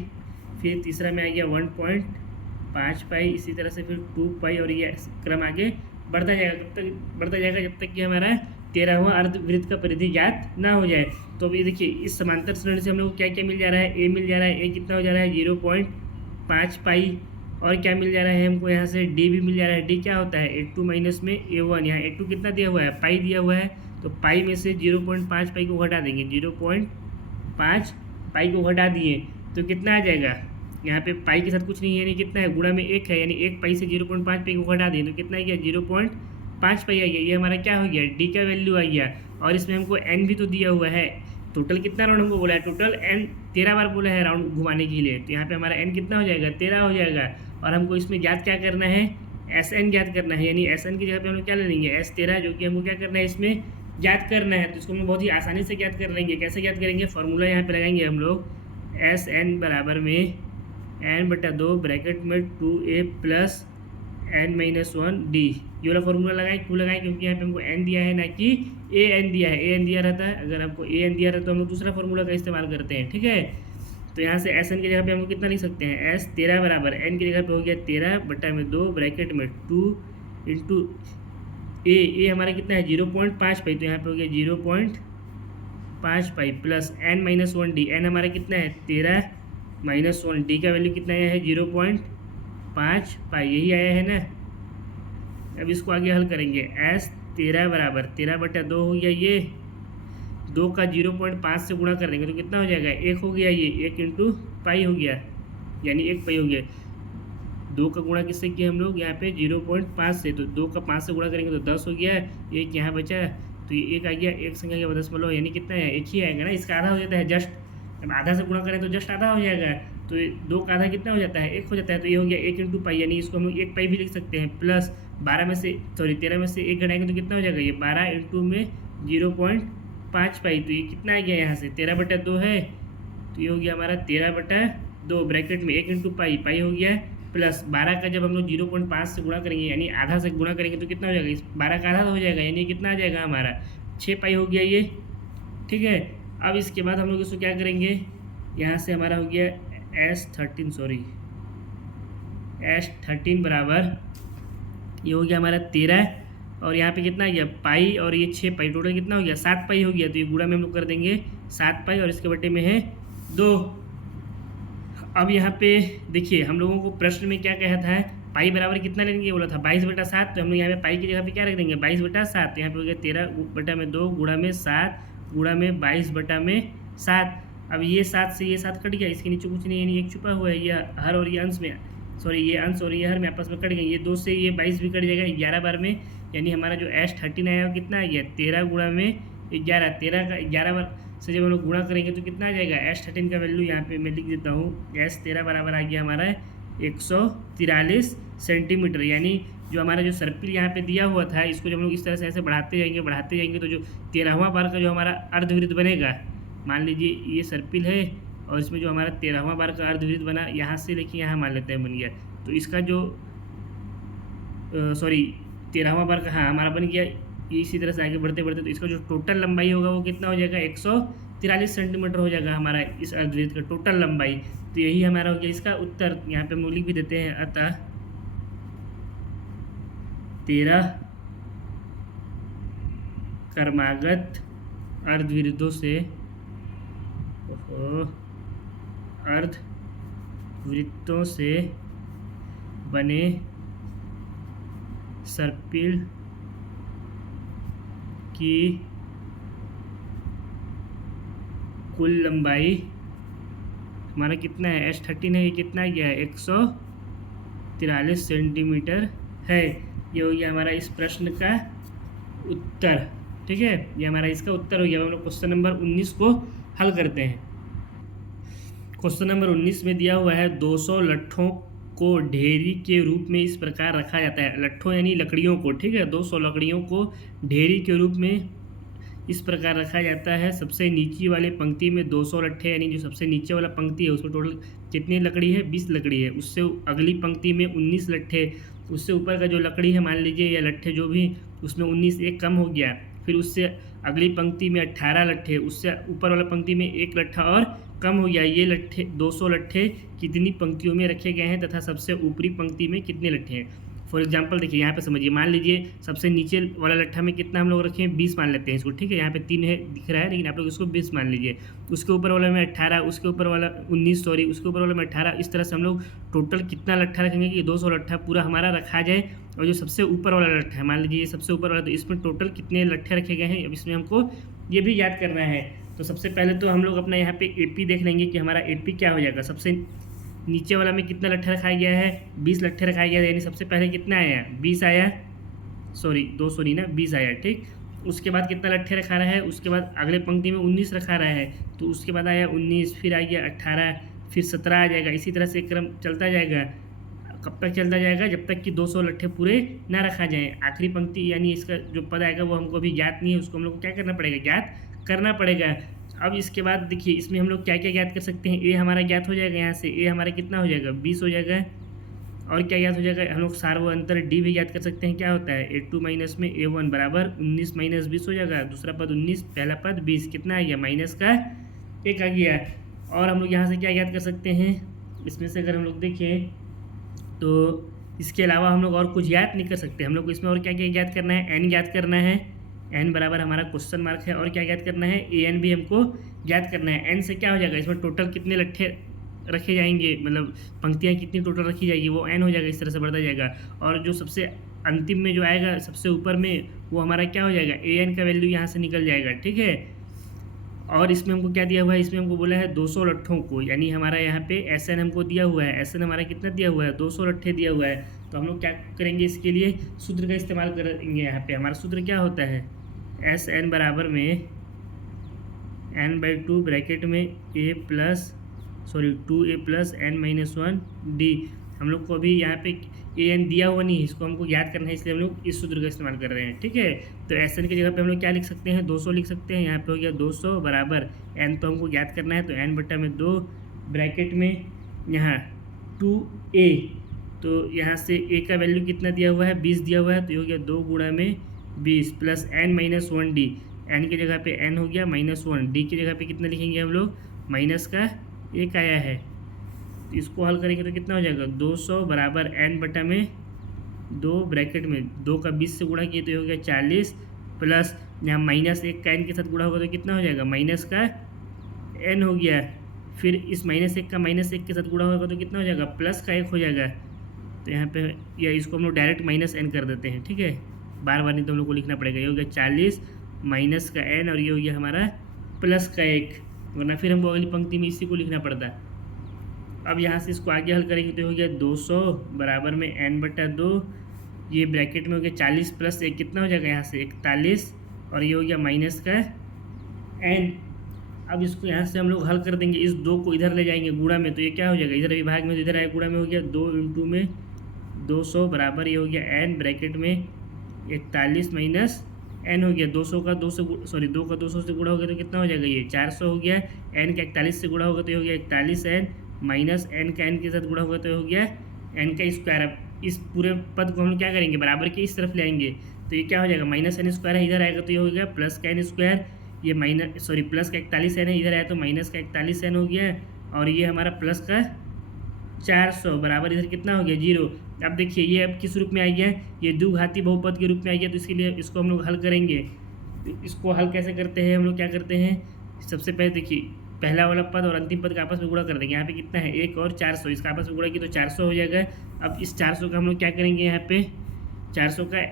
फिर तीसरा में आ गया 1.5 पाई, इसी तरह से फिर 2 पाई, और ये क्रम आगे बढ़ता जाएगा। कब तक बढ़ता जाएगा? जब तक कि हमारा 13वां अर्धवृत्त का परिधि ज्ञात ना हो जाए। तो अभी देखिए इस समांतर श्रेणी से हम लोग क्या क्या मिल जा रहा है? A मिल जा रहा है। A कितना हो जा रहा है? 0.5 पाई। और क्या मिल जा रहा है हमको? यहाँ से D भी मिल जा रहा है। D क्या होता है? A2 माइनस में A1। यहाँ A2 कितना दिया हुआ है? पाई दिया हुआ है। तो पाई में से 0.5 पाई को घटा देंगे। 0.5 पाई को घटा दिए तो कितना आ जाएगा? यहाँ पे पाई के साथ कुछ नहीं है, यानी कितना है? गुणा में 1 है, यानी 1 पाई से 0.5 पाई को घटा दिए तो कितना आ गया? 0.5 पाई आ गया। ये हमारा क्या हो गया? D का वैल्यू आ गया। और इसमें हमको N भी तो दिया हुआ है। टोटल कितना राउंड हमको बोला है? टोटल N 13 बार बोला है राउंड घुमाने के लिए। तो यहाँ पे हमारा N कितना हो जाएगा? 13 हो जाएगा। और हमको इसमें ज्ञात क्या करना है? SN ज्ञात करना है। यानी SN की जगह पे हम लोग क्या ले लेंगे? S13, जो कि हमको क्या करना है? इसमें ज्ञात करना है। तो इसको हम बहुत ही आसानी से ज्ञात कर लेंगे। कैसे ज्ञात करेंगे? फॉर्मूला यहाँ पे लगाएंगे हम लोग। SN बराबर में n/2 ब्रैकेट में 2a प्लस n-1 D। ये वाला फॉर्मूला लगाएं, क्यों लगाएं, क्योंकि यहाँ पे हमको एन दिया है ना कि ए एन दिया है। ए एन दिया रहता है, अगर हमको ए एन दिया रहता है तो हम लोग दूसरा फॉर्मूला का इस्तेमाल करते हैं, ठीक है। तो यहाँ से एस एन की जगह पे हमको कितना लिख सकते हैं, एस 13 बराबर एन की जगह पे हो गया 13/2 ब्रैकेट में 2 इंटू ए हमारा कितना है 0.5 पाई, तो यहाँ पे हो गया 0.5 pi plus n-1 D. N हमारा कितना है 13-1 डी का वैल्यू कितना आया है 0.5 पाई, यही आया है ना। अब इसको आगे हल करेंगे, एस 13 बराबर 13/2 हो गया, ये 2 का 0.5 से गुणा कर देंगे तो कितना हो जाएगा 1 हो गया, ये 1 इंटू पाई हो गया, यानी 1 पाई हो गया। 2 का गुणा किससे किया हम लोग यहाँ पे 0.5 से, तो 2 का 5 से गुणा करेंगे तो 10 हो गया, एक यहाँ बचा तो ये 1 आ गया, एक संख्या के बाद 10 मतलब यानी कितना है 1 ही आएगा ना, इसका आधा हो जाता है जस्ट। अब आधा से गुणा करें तो जस्ट आधा हो जाएगा, तो 2 का आधा कितना हो जाता है 1 हो जाता है, तो ये हो गया 1 इंटू पाई, यानी इसको हम लोग 1 पाई भी लिख सकते हैं। प्लस 13 में से 1 घटाएंगे तो कितना हो जाएगा, ये 12 इंटू में 0.5 पाई, तो ये कितना आ गया यहाँ से 13/2 है, तो ये हो गया हमारा 13/2 ब्रैकेट में 1 इंटू पाई हो गया, प्लस 12 का जब हम लोग 0.5 से गुणा करेंगे यानी आधा से गुणा करेंगे तो कितना हो जाएगा, इस 12 का आधा हो जाएगा, यानी कितना आ जाएगा हमारा 6 पाई हो गया ये, ठीक है। अब इसके बाद हम लोग इसको क्या करेंगे, यहाँ से हमारा हो गया S13 बराबर ये हो गया हमारा 13 और यहाँ पे कितना आ गया पाई और ये 6 पाई, टोटल कितना हो गया 7 पाई हो गया, तो ये गुणा में हम लोग कर देंगे 7 पाई और इसके बटे में है 2। अब यहाँ पे देखिए हम लोगों को प्रश्न में क्या कहा था, पाई बराबर कितना लेंगे बोला था 22/7, तो हम लोग यहाँ पे पाई की जगह पे क्या रख देंगे 22/7, यहाँ पे हो गया 13/2 गुणा में 7 गुणा में 22/7। अब ये 7 से ये 7 कट गया, इसके नीचे कुछ नहीं, यानी एक छुपा हुआ है, ये हर और ये अंश में सॉरी ये अंश और ये हर में आपस में कट गए, ये 2 से ये 22 भी कट जाएगा 11 बार में, यानी हमारा जो S13 आया वो कितना आ गया 13 गुणा में 11, 13 का 11 बार से जब हम लोग गुणा करेंगे तो कितना आ जाएगा S13 का वैल्यू यहाँ पे मैं लिख देता हूँ, S13 बराबर आ गया हमारा 143 सेंटीमीटर, यानी जो हमारा जो सर्पिल यहाँ पे दिया हुआ था इसको जब हम लोग इस तरह से ऐसे बढ़ाते जाएंगे तो जो 13वां बार का जो हमारा अर्धवृत्त बनेगा, मान लीजिए ये सर्पिल है और इसमें जो हमारा 13वां बार का अर्धवृत्त बना, यहाँ से लेके यहाँ मान लेते हैं बन गया, तो इसका जो 13वां बार का हाँ हमारा बन गया, इसी तरह से आगे बढ़ते बढ़ते तो इसका जो टोटल लंबाई होगा वो कितना हो जाएगा 143 सेंटीमीटर हो जाएगा हमारा इस अर्धवृत्त का टोटल लंबाई। तो यही हमारा हो गया इसका उत्तर, यहाँ पे हम लिख भी देते हैं, अतः 13 क्रमागत अर्धवृत्तों से बने सर्पिल की कुल लंबाई हमारा कितना है S13 है, ये कितना गया है 143 सेंटीमीटर है। ये हो गया हमारा इस प्रश्न का उत्तर, ठीक है, ये हमारा इसका उत्तर हो गया। हम लोग क्वेश्चन नंबर 19 को हल करते हैं। क्वेश्चन नंबर 19 में दिया हुआ है 200 लट्ठों को ढेरी के रूप में इस प्रकार रखा जाता है, लट्ठों यानी लकड़ियों को, ठीक है, 200 लकड़ियों को ढेरी के रूप में इस प्रकार रखा जाता है। सबसे नीचे वाले पंक्ति में 200 लट्ठे, यानी जो सबसे नीचे वाला पंक्ति है उसमें टोटल कितनी लकड़ी है 20 लकड़ी है, उससे अगली पंक्ति में 19 लट्ठे, उससे ऊपर का जो लकड़ी है मान लीजिए या लट्ठे जो भी उसमें 19 एक कम हो गया, फिर उससे अगली पंक्ति में 18 लट्ठे, उससे ऊपर वाला पंक्ति में 1 लट्ठा और कम हो गया। ये लट्ठे 200 लट्ठे कितनी पंक्तियों में रखे गए हैं तथा सबसे ऊपरी पंक्ति में कितने लट्ठे हैं। फॉर एग्जांपल देखिए यहाँ पे समझिए, मान लीजिए सबसे नीचे वाला लट्ठा में कितना हम लोग रखे हैं 20 मान लेते हैं इसको, ठीक है, यहाँ पे 3 है दिख रहा है लेकिन आप लोग इसको 20 मान लीजिए। उसके ऊपर वाला में 18, उसके ऊपर वाला 19 उसके ऊपर वाला में 18, इस तरह से हम लोग टोटल कितना लट्ठा रखेंगे कि 200 लट्ठा पूरा हमारा रखा जाए। और जो सबसे ऊपर वाला लट्ठा है, मान लीजिए ये सबसे ऊपर वाला, तो इसमें टोटल कितने लट्ठे रखे गए हैं अब इसमें हमको ये भी याद करना है। तो सबसे पहले तो हम लोग अपना यहाँ पे 8P देख लेंगे कि हमारा 8P क्या हो जाएगा। सबसे नीचे वाला में कितना लट्ठा रखाया गया है 20 लट्ठे रखाया गया है, यानी सबसे पहले कितना आया 20 आया, 200 नहीं ना 20 आया, ठीक। उसके बाद कितना लट्ठे रखा रहा है, उसके बाद अगले पंक्ति में 19 रखा रहा है, तो उसके बाद आया 19, फिर आ गया 18, फिर 17 आ जाएगा। इसी तरह से क्रम चलता जाएगा। कब तक चलता जाएगा, जब तक कि 200 लट्ठे पूरे ना रखा जाए। आखिरी पंक्ति यानी इसका जो पद आएगा वो हमको अभी ज्ञात नहीं है, उसको हम लोग को क्या करना पड़ेगा, ज्ञात करना पड़ेगा। अब इसके बाद देखिए इसमें हम लोग क्या क्या ज्ञात कर सकते हैं। ए हमारा ज्ञात हो जाएगा, यहाँ से ए हमारा कितना हो जाएगा 20 हो जाएगा, और क्या याद हो जाएगा, हम लोग सार्वअंतर डी भी याद कर सकते हैं। क्या होता है, A2 माइनस में A1 बराबर 19 माइनस 20 हो जाएगा। दूसरा पद 19, पहला पद 20, कितना आ गया, माइनस का 1 आ गया। और हम लोग यहाँ से क्या याद कर सकते हैं, इसमें से अगर हम लोग देखें तो इसके अलावा हम लोग और कुछ याद नहीं कर सकते। हम लोग को इसमें और क्या क्या याद करना है, एन याद करना है, एन बराबर हमारा क्वेश्चन मार्क है। और क्या याद करना है, ए एन भी हमको याद करना है। एन से क्या हो जाएगा, इसमें टोटल कितने लट्ठे रखे जाएंगे, मतलब पंक्तियाँ कितनी टोटल रखी जाएगी, वो एन हो जाएगा, इस तरह से बढ़ता जाएगा। और जो सबसे अंतिम में जो आएगा सबसे ऊपर में, वो हमारा क्या हो जाएगा, ए एन का वैल्यू यहाँ से निकल जाएगा, ठीक है। और इसमें हमको क्या दिया हुआ है, इसमें हमको बोला है 200 लट्ठों को, यानी हमारा यहाँ पे एस एन हमको दिया हुआ है। एस एन हमारा कितना दिया हुआ है, 200 लट्ठे दिया हुआ है। तो हम लोग क्या करेंगे, इसके लिए सूत्र का इस्तेमाल करेंगे। यहाँ पे हमारा सूत्र क्या होता है, एस एन बराबर में n/2 ब्रैकेट में two A plus N minus 1 D. हम लोग को अभी यहाँ पे ए एन दिया हुआ नहीं है, इसको हमको याद करना है, इसलिए हम लोग इस सूत्र का इस्तेमाल कर रहे हैं, ठीक है। तो एस एन की जगह पे हम लोग क्या लिख सकते हैं, 200 लिख सकते हैं। यहाँ पे हो गया 200 बराबर एन तो हमको याद करना है, तो n/2 ब्रैकेट में यहाँ 2a, तो यहाँ से a का वैल्यू कितना दिया हुआ है, 20 दिया हुआ है, तो ये हो गया 2 गुणा में 20 plus n minus 1 D. N की जगह पे n हो गया -1, डी की जगह पे कितना लिखेंगे हम लोग, माइनस का 1 आया है। तो इसको हल करेंगे तो कितना हो जाएगा, 200 बराबर n/2 ब्रैकेट में 2 का 20 से गुणा किए तो हो गया 40 प्लस यहाँ -1 का n के साथ गुणा होगा तो कितना हो जाएगा, माइनस का n हो गया। फिर इस -1 का -1 के साथ गुणा होगा तो कितना हो जाएगा, प्लस का 1 हो जाएगा। तो यहाँ पे या इसको हम लोग डायरेक्ट -n कर देते हैं, ठीक है, बार बार नहीं तो हम लोग को लिखना पड़ेगा। ये हो गया 40 माइनस का n और ये हो गया हमारा प्लस का 1, वरना फिर हमको अगली पंक्ति में इसी को लिखना पड़ता है। अब यहाँ से इसको आगे हल करेंगे तो हो गया 200 बराबर में n/2, ये ब्रैकेट में हो गया 40 प्लस 1, कितना हो जाएगा यहाँ से 41, और ये हो गया माइनस का n। अब इसको यहाँ से हम लोग हल कर देंगे, इस 2 को इधर ले जाएंगे गुणा में, तो ये क्या हो जाएगा, इधर विभाग में तो इधर आया गुणा में, हो गया 2 × में 200 बराबर ये हो गया n ब्रैकेट में 41 माइनस n हो गया। 2 का 200 से गुणा हो गया तो कितना हो जाएगा, ये 400 हो गया। n का 41 से गुणा होगा तो हो गया 41n माइनस n का n के साथ गुणा होगा तो हो गया n का स्क्वायर। अब इस पूरे पद को हम लोग क्या करेंगे, बराबर के इस तरफ ले आएंगे, तो ये क्या हो जाएगा, -n² है, इधर आएगा तो ये हो गया प्लस का n², ये प्लस का 41n है, इधर आया तो माइनस का 41n हो गया। और ये हमारा प्लस का 400 बराबर इधर कितना हो गया, 0। अब देखिए ये अब किस रूप में आ गया, ये द्विघाती बहुपद के रूप में आ गया, तो इसके लिए इसको हम लोग हल करेंगे। तो इसको हल कैसे करते हैं, हम लोग क्या करते हैं, सबसे पहले देखिए पहला वाला पद और अंतिम पद का आपस में गुणा कर देंगे। यहाँ पे कितना है, 1 और 400, इसका आपस में गुणा किया तो 400 हो जाएगा। अब इस 400 का हम लोग क्या करेंगे, यहाँ पे 400 का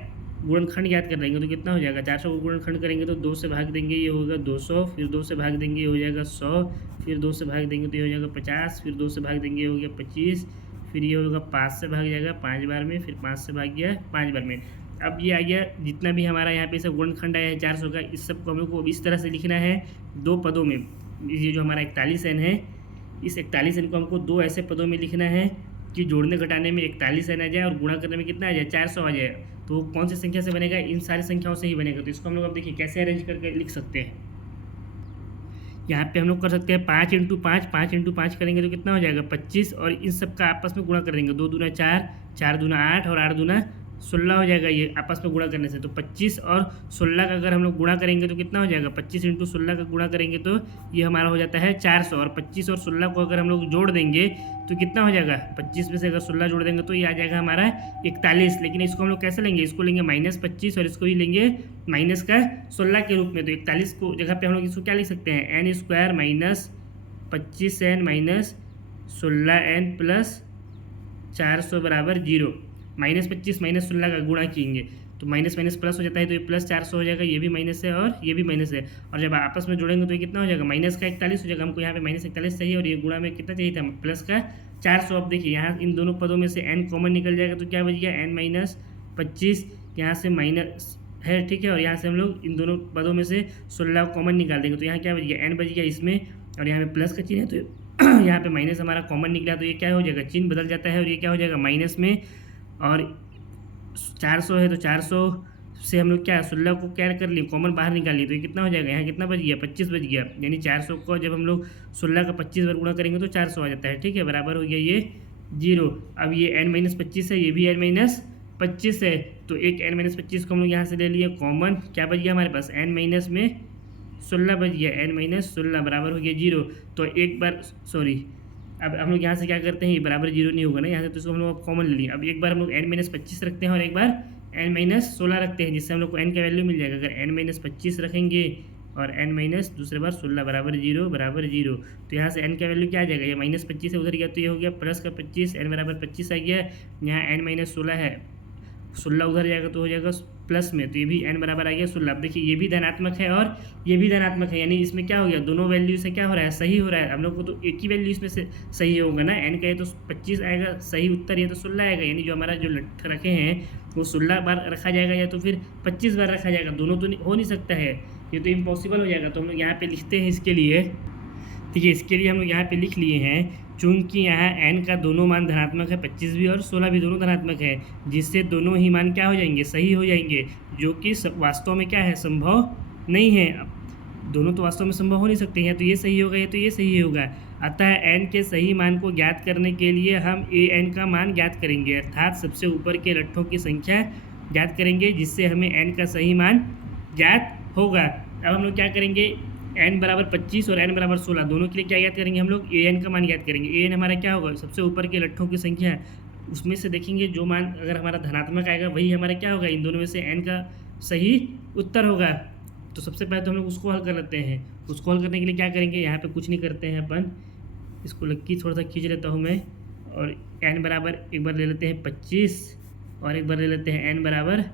गुणनखंड याद कर देंगे तो कितना हो जाएगा, 400 को गुणनखंड करेंगे तो 2 से भाग देंगे, ये होगा 200, फिर 2 से भाग देंगे, ये हो जाएगा 100, फिर 2 से भाग देंगे तो ये हो जाएगा 50, फिर 2 से भाग देंगे, ये हो गया 25, फिर ये होगा 5 से भाग जाएगा 5 बार में, फिर 5 से भाग गया 5 बार में। अब ये आ गया जितना भी हमारा यहाँ पे सब गुणनखंड आया है 400 का, इस सब को हम लोग को इस तरह से लिखना है 2 पदों में। ये जो हमारा 41n है, इस 41n को हमको 2 ऐसे पदों में लिखना है कि जोड़ने घटाने में 41n आ जाए और गुणा करने में कितना आ जाए, 400 आ जाए। तो वो कौन सी संख्या से बनेगा, इन सारी संख्याओं से ही बनेगा। तो इसको हम लोग अब देखिए कैसे अरेंज करके लिख सकते हैं। यहाँ पे हम लोग कर सकते हैं 5 × 5, 5 × 5 करेंगे तो कितना हो जाएगा 25, और इन सब का आपस में गुणा कर देंगे, 2 दूना 4, 4 दूना 8 और 8 दूना 16 हो जाएगा ये आपस में गुणा करने से। तो 25 और 16 का अगर हम लोग गुणा करेंगे तो कितना हो जाएगा, 25 × 16 का गुणा करेंगे तो ये हमारा हो जाता है 400, और 25 और 16 को अगर हम लोग जोड़ देंगे तो कितना हो जाएगा, 25 में से अगर 16 जोड़ देंगे तो ये आ जाएगा हमारा 41। लेकिन इसको हम लोग कैसे लेंगे, इसको लेंगे -25 और इसको ही लेंगे माइनस का 16 के रूप में। तो 41 को जगह पे हम लोग इसको क्या लिख सकते हैं, n² minus 25n minus 16n plus 400 बराबर 0। -25 -16 का गुणा किएंगे तो माइनस माइनस प्लस हो जाता है, तो ये प्लस 400 हो जाएगा, ये भी माइनस है और ये भी माइनस है, और जब आपस में जोड़ेंगे तो ये कितना हो जाएगा, माइनस का 41 हो जाएगा। हमको यहाँ पे -41 चाहिए और ये गुणा में कितना चाहिए था, प्लस का 400। अब देखिए यहाँ इन दोनों पदों में से n कॉमन निकल जाएगा तो क्या बच गया, n - 25, यहाँ से माइनस है, ठीक है, और यहाँ से हम लोग इन दोनों पदों में से 16 कॉमन निकाल देंगे तो यहाँ क्या बच गया, n बच गया इसमें, और यहाँ पे प्लस का चिन्ह है तो यहाँ पे माइनस हमारा कॉमन निकला, तो ये क्या हो जाएगा, चिन्ह बदल जाता है और ये क्या हो जाएगा माइनस में। और 400 है तो 400 से हम लोग क्या 16 को क्या कर लिए, कॉमन बाहर निकाल लिए, तो ये कितना हो जाएगा, यहाँ कितना बच गया, 25 बच गया। यानी 400 को जब हम लोग 16 का 25 बार गुणा करेंगे तो 400 आ जाता है, ठीक है, बराबर हो गया ये जीरो। अब ये n-25 है, ये भी n-25 है, तो एक n-25 को हम लोग यहाँ से ले लिए कॉमन, क्या बच गया हमारे पास n-16 बच गया, n-16 बराबर हो गया जीरो। तो एक बार सॉरी, अब हम लोग यहाँ से क्या करते हैं, ये बराबर जीरो नहीं होगा ना यहाँ से, तो इसको हम लोग कॉमन ले लिए। अब एक बार हम लोग n-25 रखते हैं और एक बार n-16 रखते हैं, जिससे हम लोग को n का वैल्यू मिल जाएगा। अगर n-25 रखेंगे और दूसरे बार 16 बराबर जीरो, तो यहाँ से n का वैल्यू क्या आ जाएगा, ये -25 है, उधर गया तो ये हो गया प्लस का 25, n बराबर 25 आ गया। यहाँ n-16 है, 16 उधर जाएगा तो हो जाएगा प्लस में, तो ये भी n बराबर आ गया 16। अब देखिए ये भी धनात्मक है और ये भी धनात्मक है, यानी इसमें क्या हो गया, दोनों वैल्यू से क्या हो रहा है, सही हो रहा है। हम लोग को तो एक ही वैल्यू इसमें से सही होगा ना, n का ये तो 25 आएगा सही उत्तर, ये तो 16 आएगा, यानी जो हमारा जो लट रखे हैं वो 16 बार रखा जाएगा या तो फिर 25 बार रखा जाएगा, दोनों तो हो नहीं सकता है, ये तो इम्पॉसिबल हो जाएगा। तो हम लोग यहाँ पे लिखते हैं इसके लिए, ठीक है, इसके लिए हम लोग यहाँ पे लिख लिए हैं, चूंकि यहाँ n का दोनों मान धनात्मक है, 25 भी और 16 भी दोनों धनात्मक है, जिससे दोनों ही मान क्या हो जाएंगे, सही हो जाएंगे, जो कि वास्तव में क्या है, संभव नहीं है। अब दोनों तो वास्तव में संभव हो नहीं सकते हैं, तो ये सही होगा, ये तो ये सही होगा। अतः n के सही मान को ज्ञात करने के लिए हम an का मान ज्ञात करेंगे, अर्थात सबसे ऊपर के लट्ठों की संख्या ज्ञात करेंगे, जिससे हमें n का सही मान ज्ञात होगा। अब हम लोग क्या करेंगे, n बराबर 25 और n बराबर 16 दोनों के लिए क्या ज्ञात करेंगे, हम लोग an का मान ज्ञात करेंगे। an हमारा क्या होगा, सबसे ऊपर के लट्ठों की संख्या है, उसमें से देखेंगे जो मान अगर हमारा धनात्मक आएगा वही हमारा क्या होगा, इन दोनों में से n का सही उत्तर होगा। तो सबसे पहले तो हम लोग उसको हल कर लेते हैं। उसको हल करने के लिए क्या करेंगे, यहाँ पे कुछ नहीं करते हैं अपन, इसको लकीर थोड़ा सा खींच लेता हूँ मैं, और n बराबर एक बार ले लेते हैं 25 और एक बार ले लेते हैं n बराबर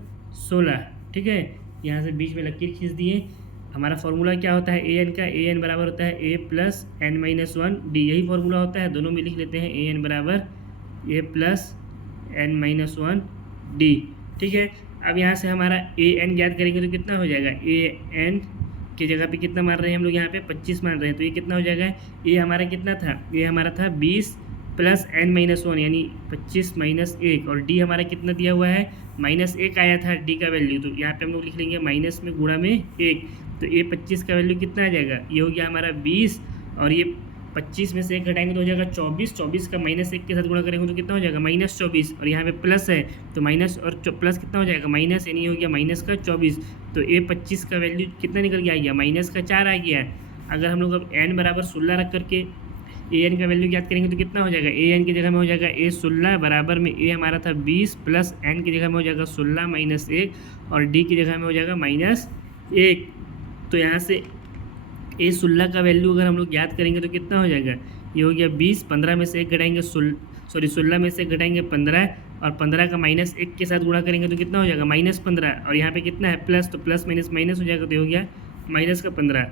16, ठीक है। यहाँ से बीच में लकीर खींच दिए। हमारा फॉर्मूला क्या होता है an का, an बराबर होता है a प्लस n-1 d, यही फॉर्मूला होता है, दोनों में लिख लेते हैं an बराबर a प्लस n-1 d, ठीक है। अब यहाँ से हमारा an ज्ञात करेंगे तो कितना हो जाएगा, an की जगह पे कितना मान रहे हैं हम लोग, यहाँ पे 25 मान रहे हैं, तो ये कितना हो जाएगा, a हमारा कितना था, a हमारा था 20 प्लस n-1 यानी 25 माइनस 1, और d हमारा कितना दिया हुआ है, -1 आया था d का वैल्यू, तो यहाँ पे हम लोग लिख लेंगे माइनस में गुणा में 1, तो ये 25 का वैल्यू कितना आ जाएगा, ये हो गया हमारा 20, और ये 25 में से 1 घटाएंगे तो हो जाएगा 24, 24 का -1 के साथ गुणा करेंगे तो कितना हो जाएगा, -24, और यहाँ पे प्लस है तो माइनस और प्लस कितना हो जाएगा, माइनस, यानी हो गया माइनस का 24, तो ये 25 का वैल्यू कितना निकल के आ गया, माइनस का 4 आ गया। अगर हम लोग अब n बराबर 16 रख करके an का वैल्यू याद करेंगे तो कितना हो जाएगा, an की जगह में हो जाएगा a 16 बराबर में a हमारा था 20 प्लस n की जगह में हो जाएगा 16 माइनस 1 और d की जगह में हो जाएगा -1। तो यहाँ से a 16 का वैल्यू अगर हम लोग याद करेंगे तो कितना हो जाएगा, ये हो गया 20, 15 में से 1 घटाएंगे 16 में से घटाएंगे 15, और 15 का -1 के साथ गुणा करेंगे तो कितना हो जाएगा, -15, और यहाँ पे कितना है प्लस, तो प्लस माइनस माइनस हो जाएगा, तो हो गया माइनस का 15।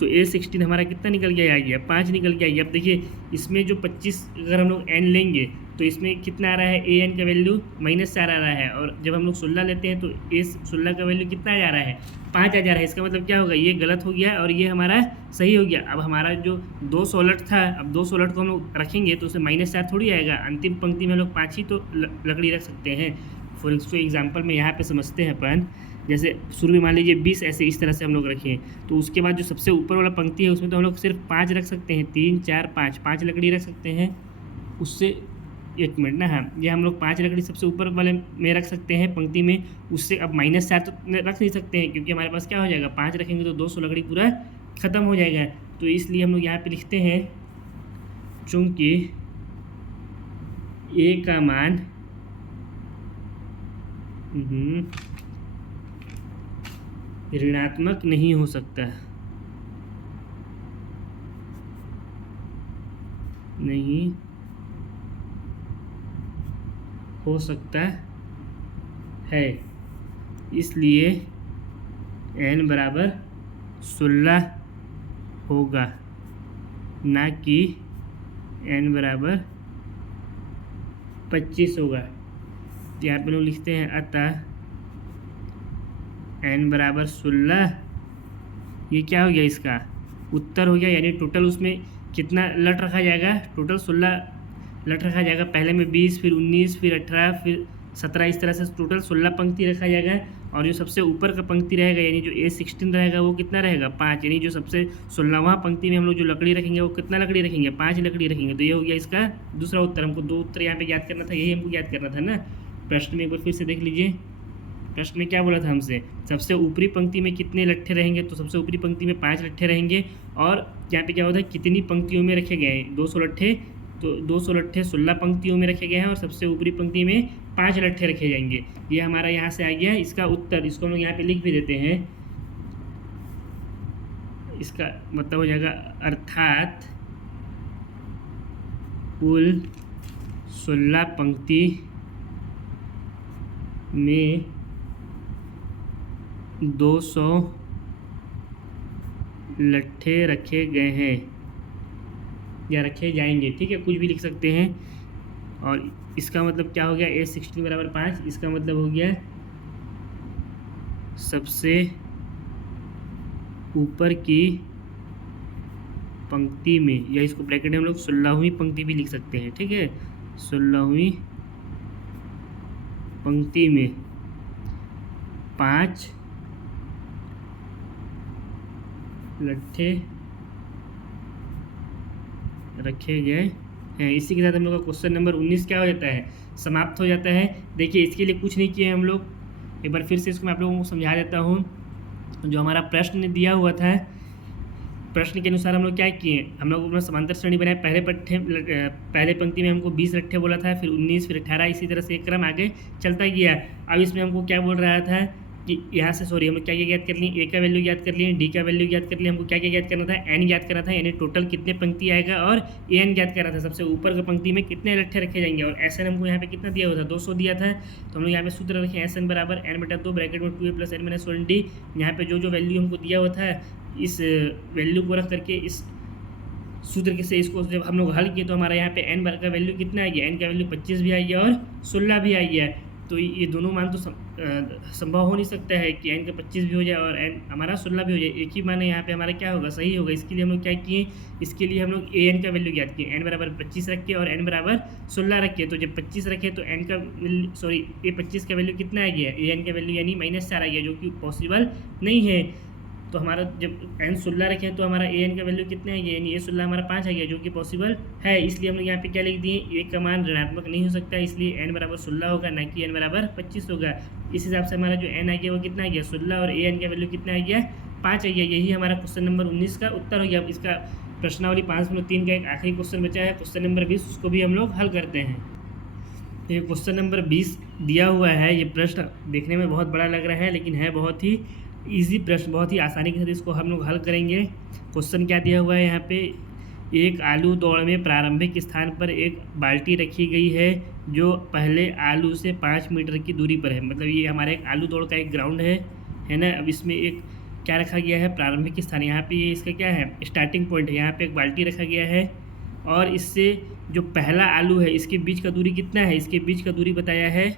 तो a16 हमारा कितना निकल गया, आ गया 5 निकल के आ गया। अब देखिए इसमें जो 25 अगर हम लोग n लेंगे तो इसमें कितना आ रहा है, an का वैल्यू -4 आ रहा है, और जब हम लोग 16 लेते हैं तो a16 का वैल्यू कितना आ जा रहा है, 5 आ जा रहा है। इसका मतलब क्या होगा, ये गलत हो गया और ये हमारा सही हो गया। अब हमारा जो 2 16 था, अब 2 16 को हम लोग रखेंगे तो उसमें -4 थोड़ी आएगा, अंतिम पंक्ति में हम लोग 5 ही तो लकड़ी रख सकते हैं। फॉर एग्जाम्पल में यहाँ पे समझते हैं अपन, जैसे शुरू में मान लीजिए 20 ऐसे इस तरह से हम लोग रखें, तो उसके बाद जो सबसे ऊपर वाला पंक्ति है उसमें तो हम लोग सिर्फ 5 रख सकते हैं, 3 4 5 लकड़ी रख सकते हैं। उससे एक मिनट ना, हाँ, ये हम लोग 5 लकड़ी सबसे ऊपर वाले में रख सकते हैं पंक्ति में, उससे अब -4 तो रख नहीं सकते हैं, क्योंकि हमारे पास क्या हो जाएगा, 5 रखेंगे तो 200 लकड़ी पूरा ख़त्म हो जाएगा। तो इसलिए हम लोग यहाँ पे लिखते हैं, चूँकि a का मान ऋणात्मक नहीं हो सकता, नहीं हो सकता है, इसलिए n बराबर 16 होगा, ना कि n बराबर 25 होगा। यहाँ पे लोग लिखते हैं, अतः n बराबर 16, ये क्या हो गया, इसका उत्तर हो गया, यानी टोटल उसमें कितना लट रखा जाएगा, टोटल 16 लट रखा जाएगा। पहले में 20, फिर 19, फिर 18, फिर 17 इस तरह से टोटल 16 पंक्ति रखा जाएगा। और जो सबसे ऊपर का पंक्ति रहेगा यानी जो A16 रहेगा वो कितना रहेगा 5, यानी जो सबसे 16वां पंक्ति में हम लोग जो लकड़ी रखेंगे वो कितना लकड़ी रखेंगे 5 लकड़ी रखेंगे। तो ये हो गया इसका दूसरा उत्तर। हमको 2 उत्तर यहाँ पे याद करना था, यही हमको याद करना था ना। प्रश्न में एक बार फिर से देख लीजिए, प्रश्न में क्या बोला था हमसे, सबसे ऊपरी पंक्ति में कितने लट्ठे रहेंगे, तो सबसे ऊपरी पंक्ति में 5 लट्ठे रहेंगे। और यहाँ पे क्या होता है कितनी पंक्तियों में रखे गए हैं 200 लट्ठे, तो 200 लट्ठे 16 पंक्तियों में रखे गए हैं और सबसे ऊपरी पंक्ति में 5 लट्ठे रखे जाएंगे। ये हमारा यहाँ से आ गया इसका उत्तर। इसको हम लोग यहाँ पे लिख भी देते हैं, इसका मतलब हो जाएगा अर्थात कुल 16 पंक्ति में 200 लट्ठे रखे गए हैं या रखे जाएंगे, ठीक है, कुछ भी लिख सकते हैं। और इसका मतलब क्या हो गया A16 बराबर 5, इसका मतलब हो गया सबसे ऊपर की पंक्ति में, या इसको ब्रैकेट में हम लोग 16वीं पंक्ति भी लिख सकते हैं, ठीक है, 16वीं पंक्ति में 5 लट्ठे रखे गए हैं। इसी के साथ हम लोग का क्वेश्चन नंबर 19 क्या हो जाता है, समाप्त हो जाता है। देखिए इसके लिए कुछ नहीं किए हम लोग, एक बार फिर से इसको मैं आप लोगों को समझा देता हूँ। जो हमारा प्रश्न दिया हुआ था, प्रश्न के अनुसार हम लोग क्या किए, हम लोग अपना समांतर श्रेणी बनाए। पहले पंक्ति में हमको 20 लट्ठे बोला था, फिर 19, फिर 18, इसी तरह से एक क्रम आगे चलता गया। अब इसमें हमको क्या बोल रहा था कि यहाँ से हम लोग क्या क्या याद कर लिए, ए का वैल्यू याद कर लिए, डी का वैल्यू याद कर लिए, हमको क्या क्या याद करना था, एन याद करना था, यानी टोटल कितने पंक्ति आएगा, और एन याद करना था सबसे ऊपर की पंक्ति में कितने लट्ठे रखे जाएंगे। और एस एन हमको यहाँ पे कितना दिया हुआ था 200 दिया था। तो हम लोग यहाँ पे सूत्र रखें एस एन बराबर n/2 ब्रैकेट में 2a + n - 1d। यहाँ पे जो वैल्यू हमको दिया हुआ था इस वैल्यू को रख करके इस सूत्र से इसको जब हम लोग हल किए तो हमारा यहाँ पे n का वैल्यू कितना आ गया, n का वैल्यू 25 भी आ गया और 16 भी आ गया। तो ये दोनों मान तो संभव हो नहीं सकता है कि n का 25 भी हो जाए और n हमारा 16 भी हो जाए, एक ही मान है यहाँ पे हमारा क्या होगा, सही होगा। इसके लिए हम लोग क्या किए, इसके लिए हम लोग an का वैल्यू ज्ञात किए, n बराबर 25 रखे और n बराबर 16 रखे। तो जब 25 रखे तो n का ये 25 का वैल्यू कितना आ गया, an का वैल्यू यानी -4 आ गया, जो कि पॉसिबल नहीं है। तो हमारा जब n 16 रखें तो हमारा an का वैल्यू कितना है, यानी a 16 हमारा 5 आ गया, जो कि पॉसिबल है। इसलिए हम लोग यहाँ पे क्या लिख दिए, a का मान ऋणात्मक नहीं हो सकता, इसलिए n बराबर 16 होगा, ना कि n बराबर 25 होगा। इस हिसाब से हमारा जो n आ गया वो कितना आ गया 16, और an का वैल्यू कितना आ गया 5 आ गया। यही हमारा क्वेश्चन नंबर 19 का उत्तर हो गया। अब इसका प्रश्नावली 5.3 का एक आखिरी क्वेश्चन बचा है, क्वेश्चन नंबर 20, उसको भी हम लोग हल करते हैं। ये क्वेश्चन नंबर 20 दिया हुआ है। ये प्रश्न देखने में बहुत बड़ा लग रहा है, लेकिन है बहुत ही इजी प्रश्न, बहुत ही आसानी के साथ इसको हम लोग हल करेंगे। क्वेश्चन क्या दिया हुआ है यहाँ पे, एक आलू दौड़ में प्रारंभिक स्थान पर एक बाल्टी रखी गई है जो पहले आलू से 5 मीटर की दूरी पर है। मतलब ये हमारे एक आलू दौड़ का एक ग्राउंड है ना। अब इसमें एक क्या रखा गया है, प्रारंभिक स्थान, यहाँ पे ये इसका क्या है, स्टार्टिंग पॉइंट है। यहाँ पे एक बाल्टी रखा गया है और इससे जो पहला आलू है इसके बीच का दूरी कितना है, इसके बीच का दूरी बताया है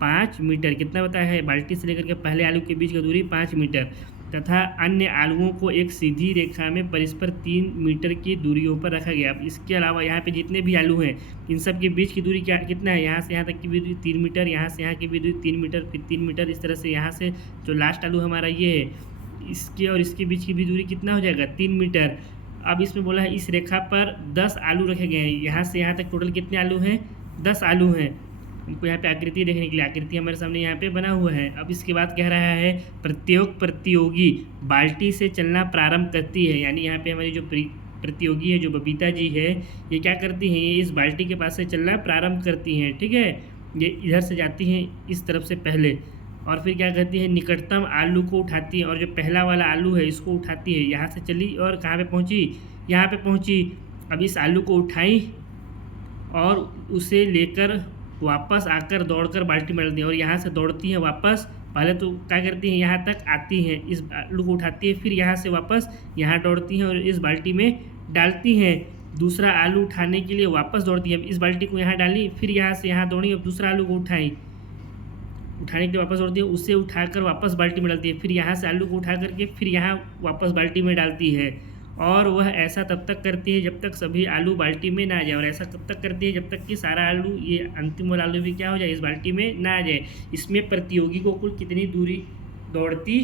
5 मीटर। कितना बताया है, बाल्टी से लेकर के पहले आलू के बीच का दूरी 5 मीटर, तथा अन्य आलुओं को एक सीधी रेखा में परस्पर 3 मीटर की दूरियों पर रखा गया। अब इसके अलावा यहाँ पे जितने भी आलू हैं इन सब के बीच की दूरी कितना है, यहाँ से यहाँ तक की भी दूरी 3 मीटर, यहाँ से यहाँ की भी दूरी 3 मीटर, फिर 3 मीटर, इस तरह से यहाँ से जो लास्ट आलू हमारा ये है इसके और इसके बीच की भी दूरी कितना हो जाएगा 3 मीटर। अब इसमें बोला है इस रेखा पर 10 आलू रखे गए हैं, यहाँ से यहाँ तक टोटल कितने आलू हैं, 10 आलू हैं। हमको यहाँ पे आकृति देखने के लिए, आकृति हमारे सामने यहाँ पे बना हुआ है। अब इसके बाद कह रहा है प्रत्येक प्रतियोगी बाल्टी से चलना प्रारंभ करती है, यानी यहाँ पे हमारी जो प्रतियोगी है जो बबीता जी है ये क्या करती हैं, ये इस बाल्टी के पास से चलना प्रारंभ करती हैं, ठीक है। ये इधर से जाती हैं इस तरफ से पहले, और फिर क्या करती है, निकटतम आलू को उठाती है और जो पहला वाला आलू है इसको उठाती है। यहाँ से चली और कहाँ पे पहुँची, यहाँ पे पहुँची। अब इस आलू को उठाई और उसे लेकर वापस आकर दौड़कर बाल्टी में डालती है और यहाँ से दौड़ती है वापस। पहले तो क्या करती हैं, यहाँ तक आती हैं, इस आलू को उठाती है, फिर यहाँ से वापस यहाँ दौड़ती हैं और इस बाल्टी में डालती हैं। दूसरा आलू उठाने के लिए वापस दौड़ती है। अब इस बाल्टी को यहाँ डाली, फिर यहाँ से यहाँ दौड़ी, अब दूसरा आलू को उठाने के लिए वापस दौड़ती है, उसे उठाकर वापस बाल्टी में डालती है, फिर यहाँ से आलू को उठा करके फिर यहाँ वापस बाल्टी में डालती है। और वह ऐसा तब तक करती है जब तक सभी आलू बाल्टी में ना आ जाए, और ऐसा कब तक करती है जब तक कि सारा आलू, ये अंतिम वाला आलू भी क्या हो जाए, इस बाल्टी में ना आ जाए। इसमें प्रतियोगी को कुल कितनी दूरी दौड़ती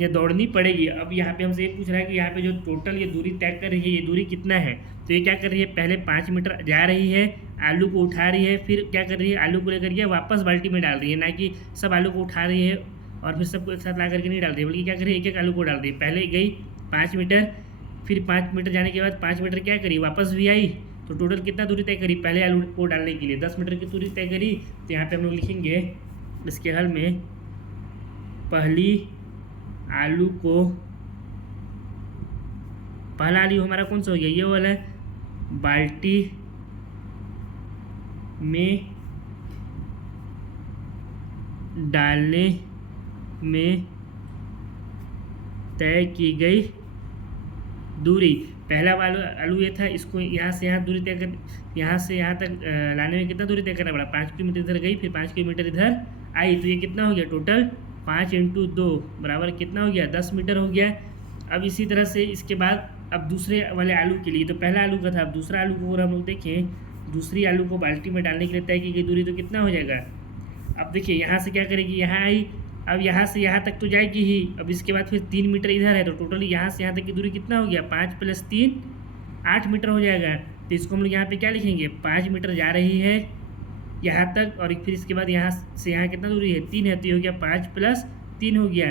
या दौड़नी पड़ेगी। अब यहाँ पे हमसे ये पूछ रहा है कि यहाँ पे जो टोटल ये दूरी तय कर रही है, ये दूरी कितना है। तो ये क्या कर रही है, पहले 5 मीटर जा रही है, आलू को उठा रही है, फिर क्या कर रही है, आलू को लेकर के वापस बाल्टी में डाल रही है, ना कि सब आलू को उठा रही है और फिर सबको एक साथ ला करके नहीं डाल रही है, बल्कि क्या कर रही है, एक एक आलू को डाल रही है। पहले गई 5 मीटर, फिर 5 मीटर जाने के बाद 5 मीटर क्या करी, वापस भी आई। तो टोटल कितना दूरी तय करी, पहले आलू को डालने के लिए 10 मीटर की दूरी तय करी। तो यहाँ पे हम लोग लिखेंगे इसके हल में, पहली आलू को, पहला आलू हमारा कौन सा हो गया, ये वाला है, बाल्टी में डालने में तय की गई दूरी। पहला वाला आलू ये था, इसको यहाँ से यहाँ दूरी तय कर, यहाँ से यहाँ तक लाने में कितना दूरी तय करना पड़ा, 5 किलोमीटर इधर गई, फिर 5 किलोमीटर इधर आई। तो ये कितना हो गया, टोटल 5 × 2 बराबर कितना हो गया, 10 मीटर हो गया। अब इसी तरह से इसके बाद अब दूसरे वाले आलू के लिए, तो पहला आलू का था, अब दूसरा आलू को अगर हम लोग देखें, दूसरी आलू को बाल्टी में डालने के लिए तय की गई दूरी तो कितना हो जाएगा। अब देखिए यहाँ से क्या करेगी, यहाँ आई, अब यहाँ से यहाँ तक तो जाएगी ही, अब इसके बाद फिर 3 मीटर इधर है, तो टोटली यहाँ से यहाँ तक की दूरी कितना हो गया, 5 + 3 8 मीटर हो जाएगा। तो इसको हम लोग यहाँ पे क्या लिखेंगे, 5 मीटर जा रही है यहाँ तक, और फिर इसके बाद यहाँ से यहाँ कितना दूरी है, 3 है, तो ये हो गया 5 + 3 हो गया।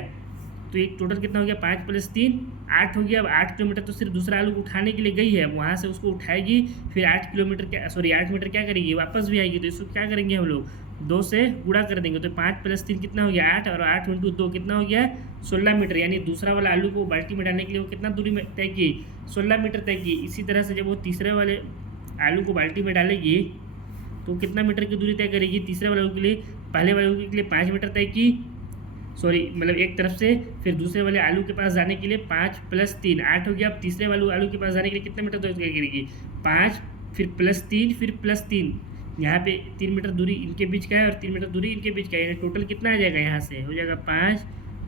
तो एक टोटल कितना हो गया, 5 + 3 8 हो गया। अब 8 किलोमीटर तो सिर्फ दूसरा आलू को उठाने के लिए गई है, वहाँ से उसको उठाएगी, फिर 8 मीटर क्या करेगी, वापस भी आएगी। तो इसको क्या करेंगे हम लोग, 2 से गुणा कर देंगे। तो 5 + 3 कितना हो गया, 8, और 8 × 2 कितना हो गया, 16 मीटर। यानी दूसरा वाला आलू को बाल्टी में डालने के लिए वो कितना दूरी में तय की, 16 मीटर तय की। इसी तरह से जब वो तीसरे वाले आलू को बाल्टी में डालेगी तो कितना मीटर की दूरी तय करेगी, तीसरे वाले आलू के लिए, पहले वाले आलू के लिए 5 मीटर तय की, मतलब एक तरफ से, फिर दूसरे वाले आलू के पास जाने के लिए 5 + 3 8 हो गया। अब तीसरे वाले आलू के पास जाने के लिए कितना मीटर तय करेगी, 5, फिर +3, फिर +3, यहाँ पे 3 मीटर दूरी इनके बीच का है और 3 मीटर दूरी इनके बीच का है, यानी टोटल कितना आ जाएगा, यहाँ से हो जाएगा 5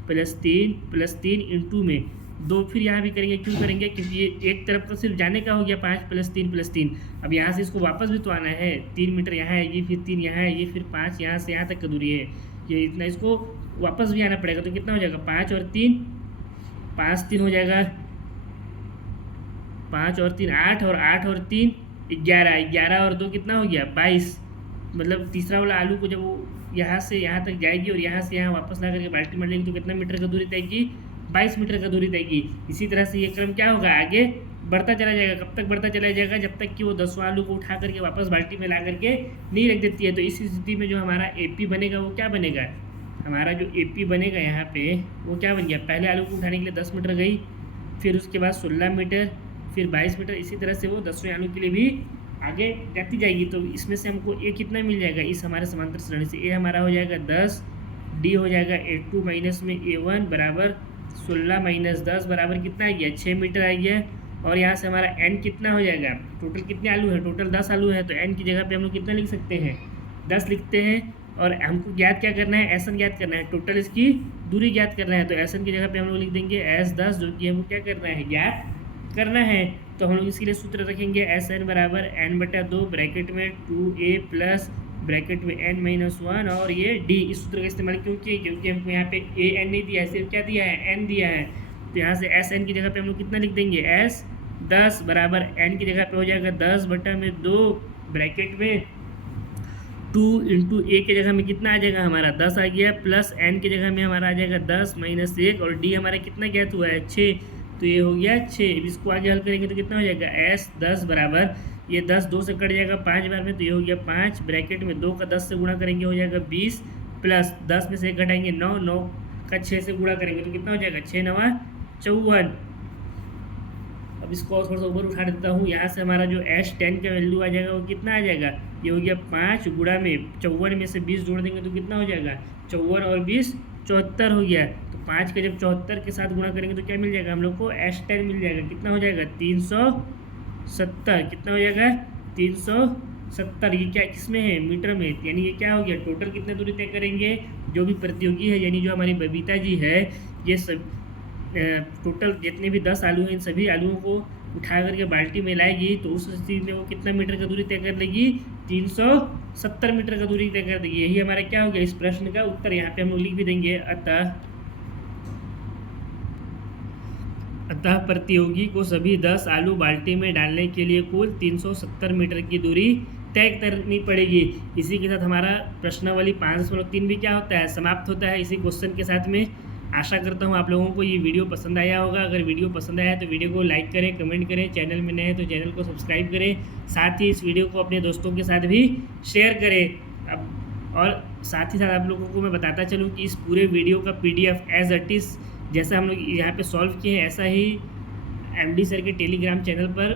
+ 3 × में 2। फिर यहाँ भी करेंगे, क्यों करेंगे, क्योंकि ये एक तरफ का सिर्फ जाने का हो गया 5 + 3 अब यहाँ से इसको वापस भी तो आना है, 3 मीटर यहाँ आएगी, फिर 3 यहाँ आएगी, फिर 5 यहाँ से यहाँ तक की दूरी है, ये इतना इसको वापस भी आना पड़ेगा। तो कितना हो जाएगा, 5 और 3 5 3 हो जाएगा, 5 और 3 8, और 8 और 3 11, 11 और 2 कितना हो गया, 22। मतलब तीसरा वाला आलू को जब वो यहाँ से यहाँ तक जाएगी और यहाँ से यहाँ वापस ला करके बाल्टी में लेगी तो कितना मीटर का दूरी तय की, 22 मीटर का दूरी तय की। इसी तरह से ये क्रम क्या होगा, आगे बढ़ता चला जाएगा। कब तक बढ़ता चला जाएगा, जब तक कि वो 10वां आलू को उठा करके वापस बाल्टी में ला करके नहीं रख देती है। तो इस स्थिति में जो हमारा AP बनेगा वो क्या बनेगा, हमारा जो AP बनेगा यहाँ पे वो क्या बन गया, पहले आलू को उठाने के लिए 10 मीटर गई, फिर उसके बाद 16 मीटर, फिर 22 मीटर। इसी तरह से वो 10वें आलू के लिए भी आगे जाती जाएगी। तो इसमें से हमको A कितना मिल जाएगा, इस हमारे समांतर श्रेणी से A हमारा हो जाएगा 10, D हो जाएगा 82 माइनस में A1 बराबर 16 - 10 बराबर कितना आ गया, 6 मीटर आ गया। और यहाँ से हमारा N कितना हो जाएगा, टोटल कितने आलू है, टोटल 10 आलू है, तो N की जगह पे हम लोग कितना लिख सकते हैं, 10 लिखते हैं। और हमको ज्ञात क्या करना है, SN ज्ञात करना है, टोटल इसकी दूरी ज्ञात करना है। तो SN की जगह पे हम लोग लिख देंगे S10, जो कि हमको क्या करना है, ज्ञात करना है। तो हम लोग इसके लिए सूत्र रखेंगे SN बराबर N/2 ब्रैकेट में 2A प्लस ब्रैकेट में N-1 और ये D। इस सूत्र का इस्तेमाल क्यों किया, क्योंकि हमको यहाँ पे AN नहीं दिया है, सिर्फ क्या दिया है, N दिया है। तो यहाँ से SN की जगह पे हम लोग कितना लिख देंगे, S10 बराबर N की जगह पे हो जाएगा 10/2 ब्रैकेट में 2 × A की जगह में कितना आ जाएगा, हमारा 10 आ गया, प्लस N की जगह में हमारा आ जाएगा 10 - 1 और D हमारा कितना ज्ञात हुआ है, 6। तो ये हो गया 6। इसको आगे हल करेंगे तो कितना हो जाएगा, S10 बराबर, ये 10 2 से कट जाएगा 5 बार में, तो ये हो गया 5 ब्रैकेट में 2 का 10 से गुणा करेंगे हो जाएगा 20 प्लस 10 में से घटाएंगे 9, 9 का 6 से गुणा करेंगे तो कितना हो जाएगा, 6 × 9 = 54। अब इसको थोड़ा सा ऊपर उठा देता हूँ, यहाँ से हमारा जो S10 का वैल्यू आ जाएगा वो कितना आ जाएगा, ये हो गया 5 गुणा में 54 में से 20 जोड़ देंगे तो कितना हो जाएगा, 54 और 20 74 हो गया। तो 5 के जब 74 के साथ गुणा करेंगे तो क्या मिल जाएगा, हम लोग को S10 मिल जाएगा, कितना हो जाएगा 370, कितना हो जाएगा 370। ये क्या किसमें है, मीटर में, यानी ये क्या हो गया, टोटल कितने दूरी तय करेंगे, जो भी प्रतियोगी है यानी जो हमारी बबीता जी है, ये सब टोटल जितने भी 10 आलू हैं इन सभी आलूओं को उठा करके बाल्टी में लाएगी तो उस स्थिति में वो कितना मीटर का दूरी तय कर लेगी, 370 मीटर का दूरी तय कर देगी। यही हमारा क्या हो गया इस प्रश्न का उत्तर। यहाँ पे हम लोग लिख भी देंगे, अतः प्रतियोगी को सभी 10 आलू बाल्टी में डालने के लिए कुल 370 मीटर की दूरी तय करनी पड़ेगी। इसी के साथ हमारा प्रश्नावली 5.3 भी क्या होता है, समाप्त होता है इसी क्वेश्चन के साथ में। आशा करता हूँ आप लोगों को ये वीडियो पसंद आया होगा। अगर वीडियो पसंद आया तो वीडियो को लाइक करें, कमेंट करें, चैनल में नए हैं तो चैनल को सब्सक्राइब करें, साथ ही इस वीडियो को अपने दोस्तों के साथ भी शेयर करें। अब और साथ ही साथ आप लोगों को मैं बताता चलूँ कि इस पूरे वीडियो का PDF एज इट इज़ जैसा हम लोग यहाँ पे सॉल्व किए हैं ऐसा ही MD सर के टेलीग्राम चैनल पर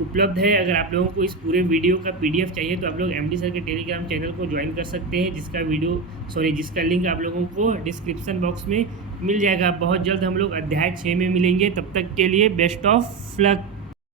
उपलब्ध है। अगर आप लोगों को इस पूरे वीडियो का PDF चाहिए तो आप लोग MD सर के टेलीग्राम चैनल को ज्वाइन कर सकते हैं, जिसका लिंक आप लोगों को डिस्क्रिप्शन बॉक्स में मिल जाएगा। बहुत जल्द हम लोग अध्याय 6 में मिलेंगे, तब तक के लिए बेस्ट ऑफ लक।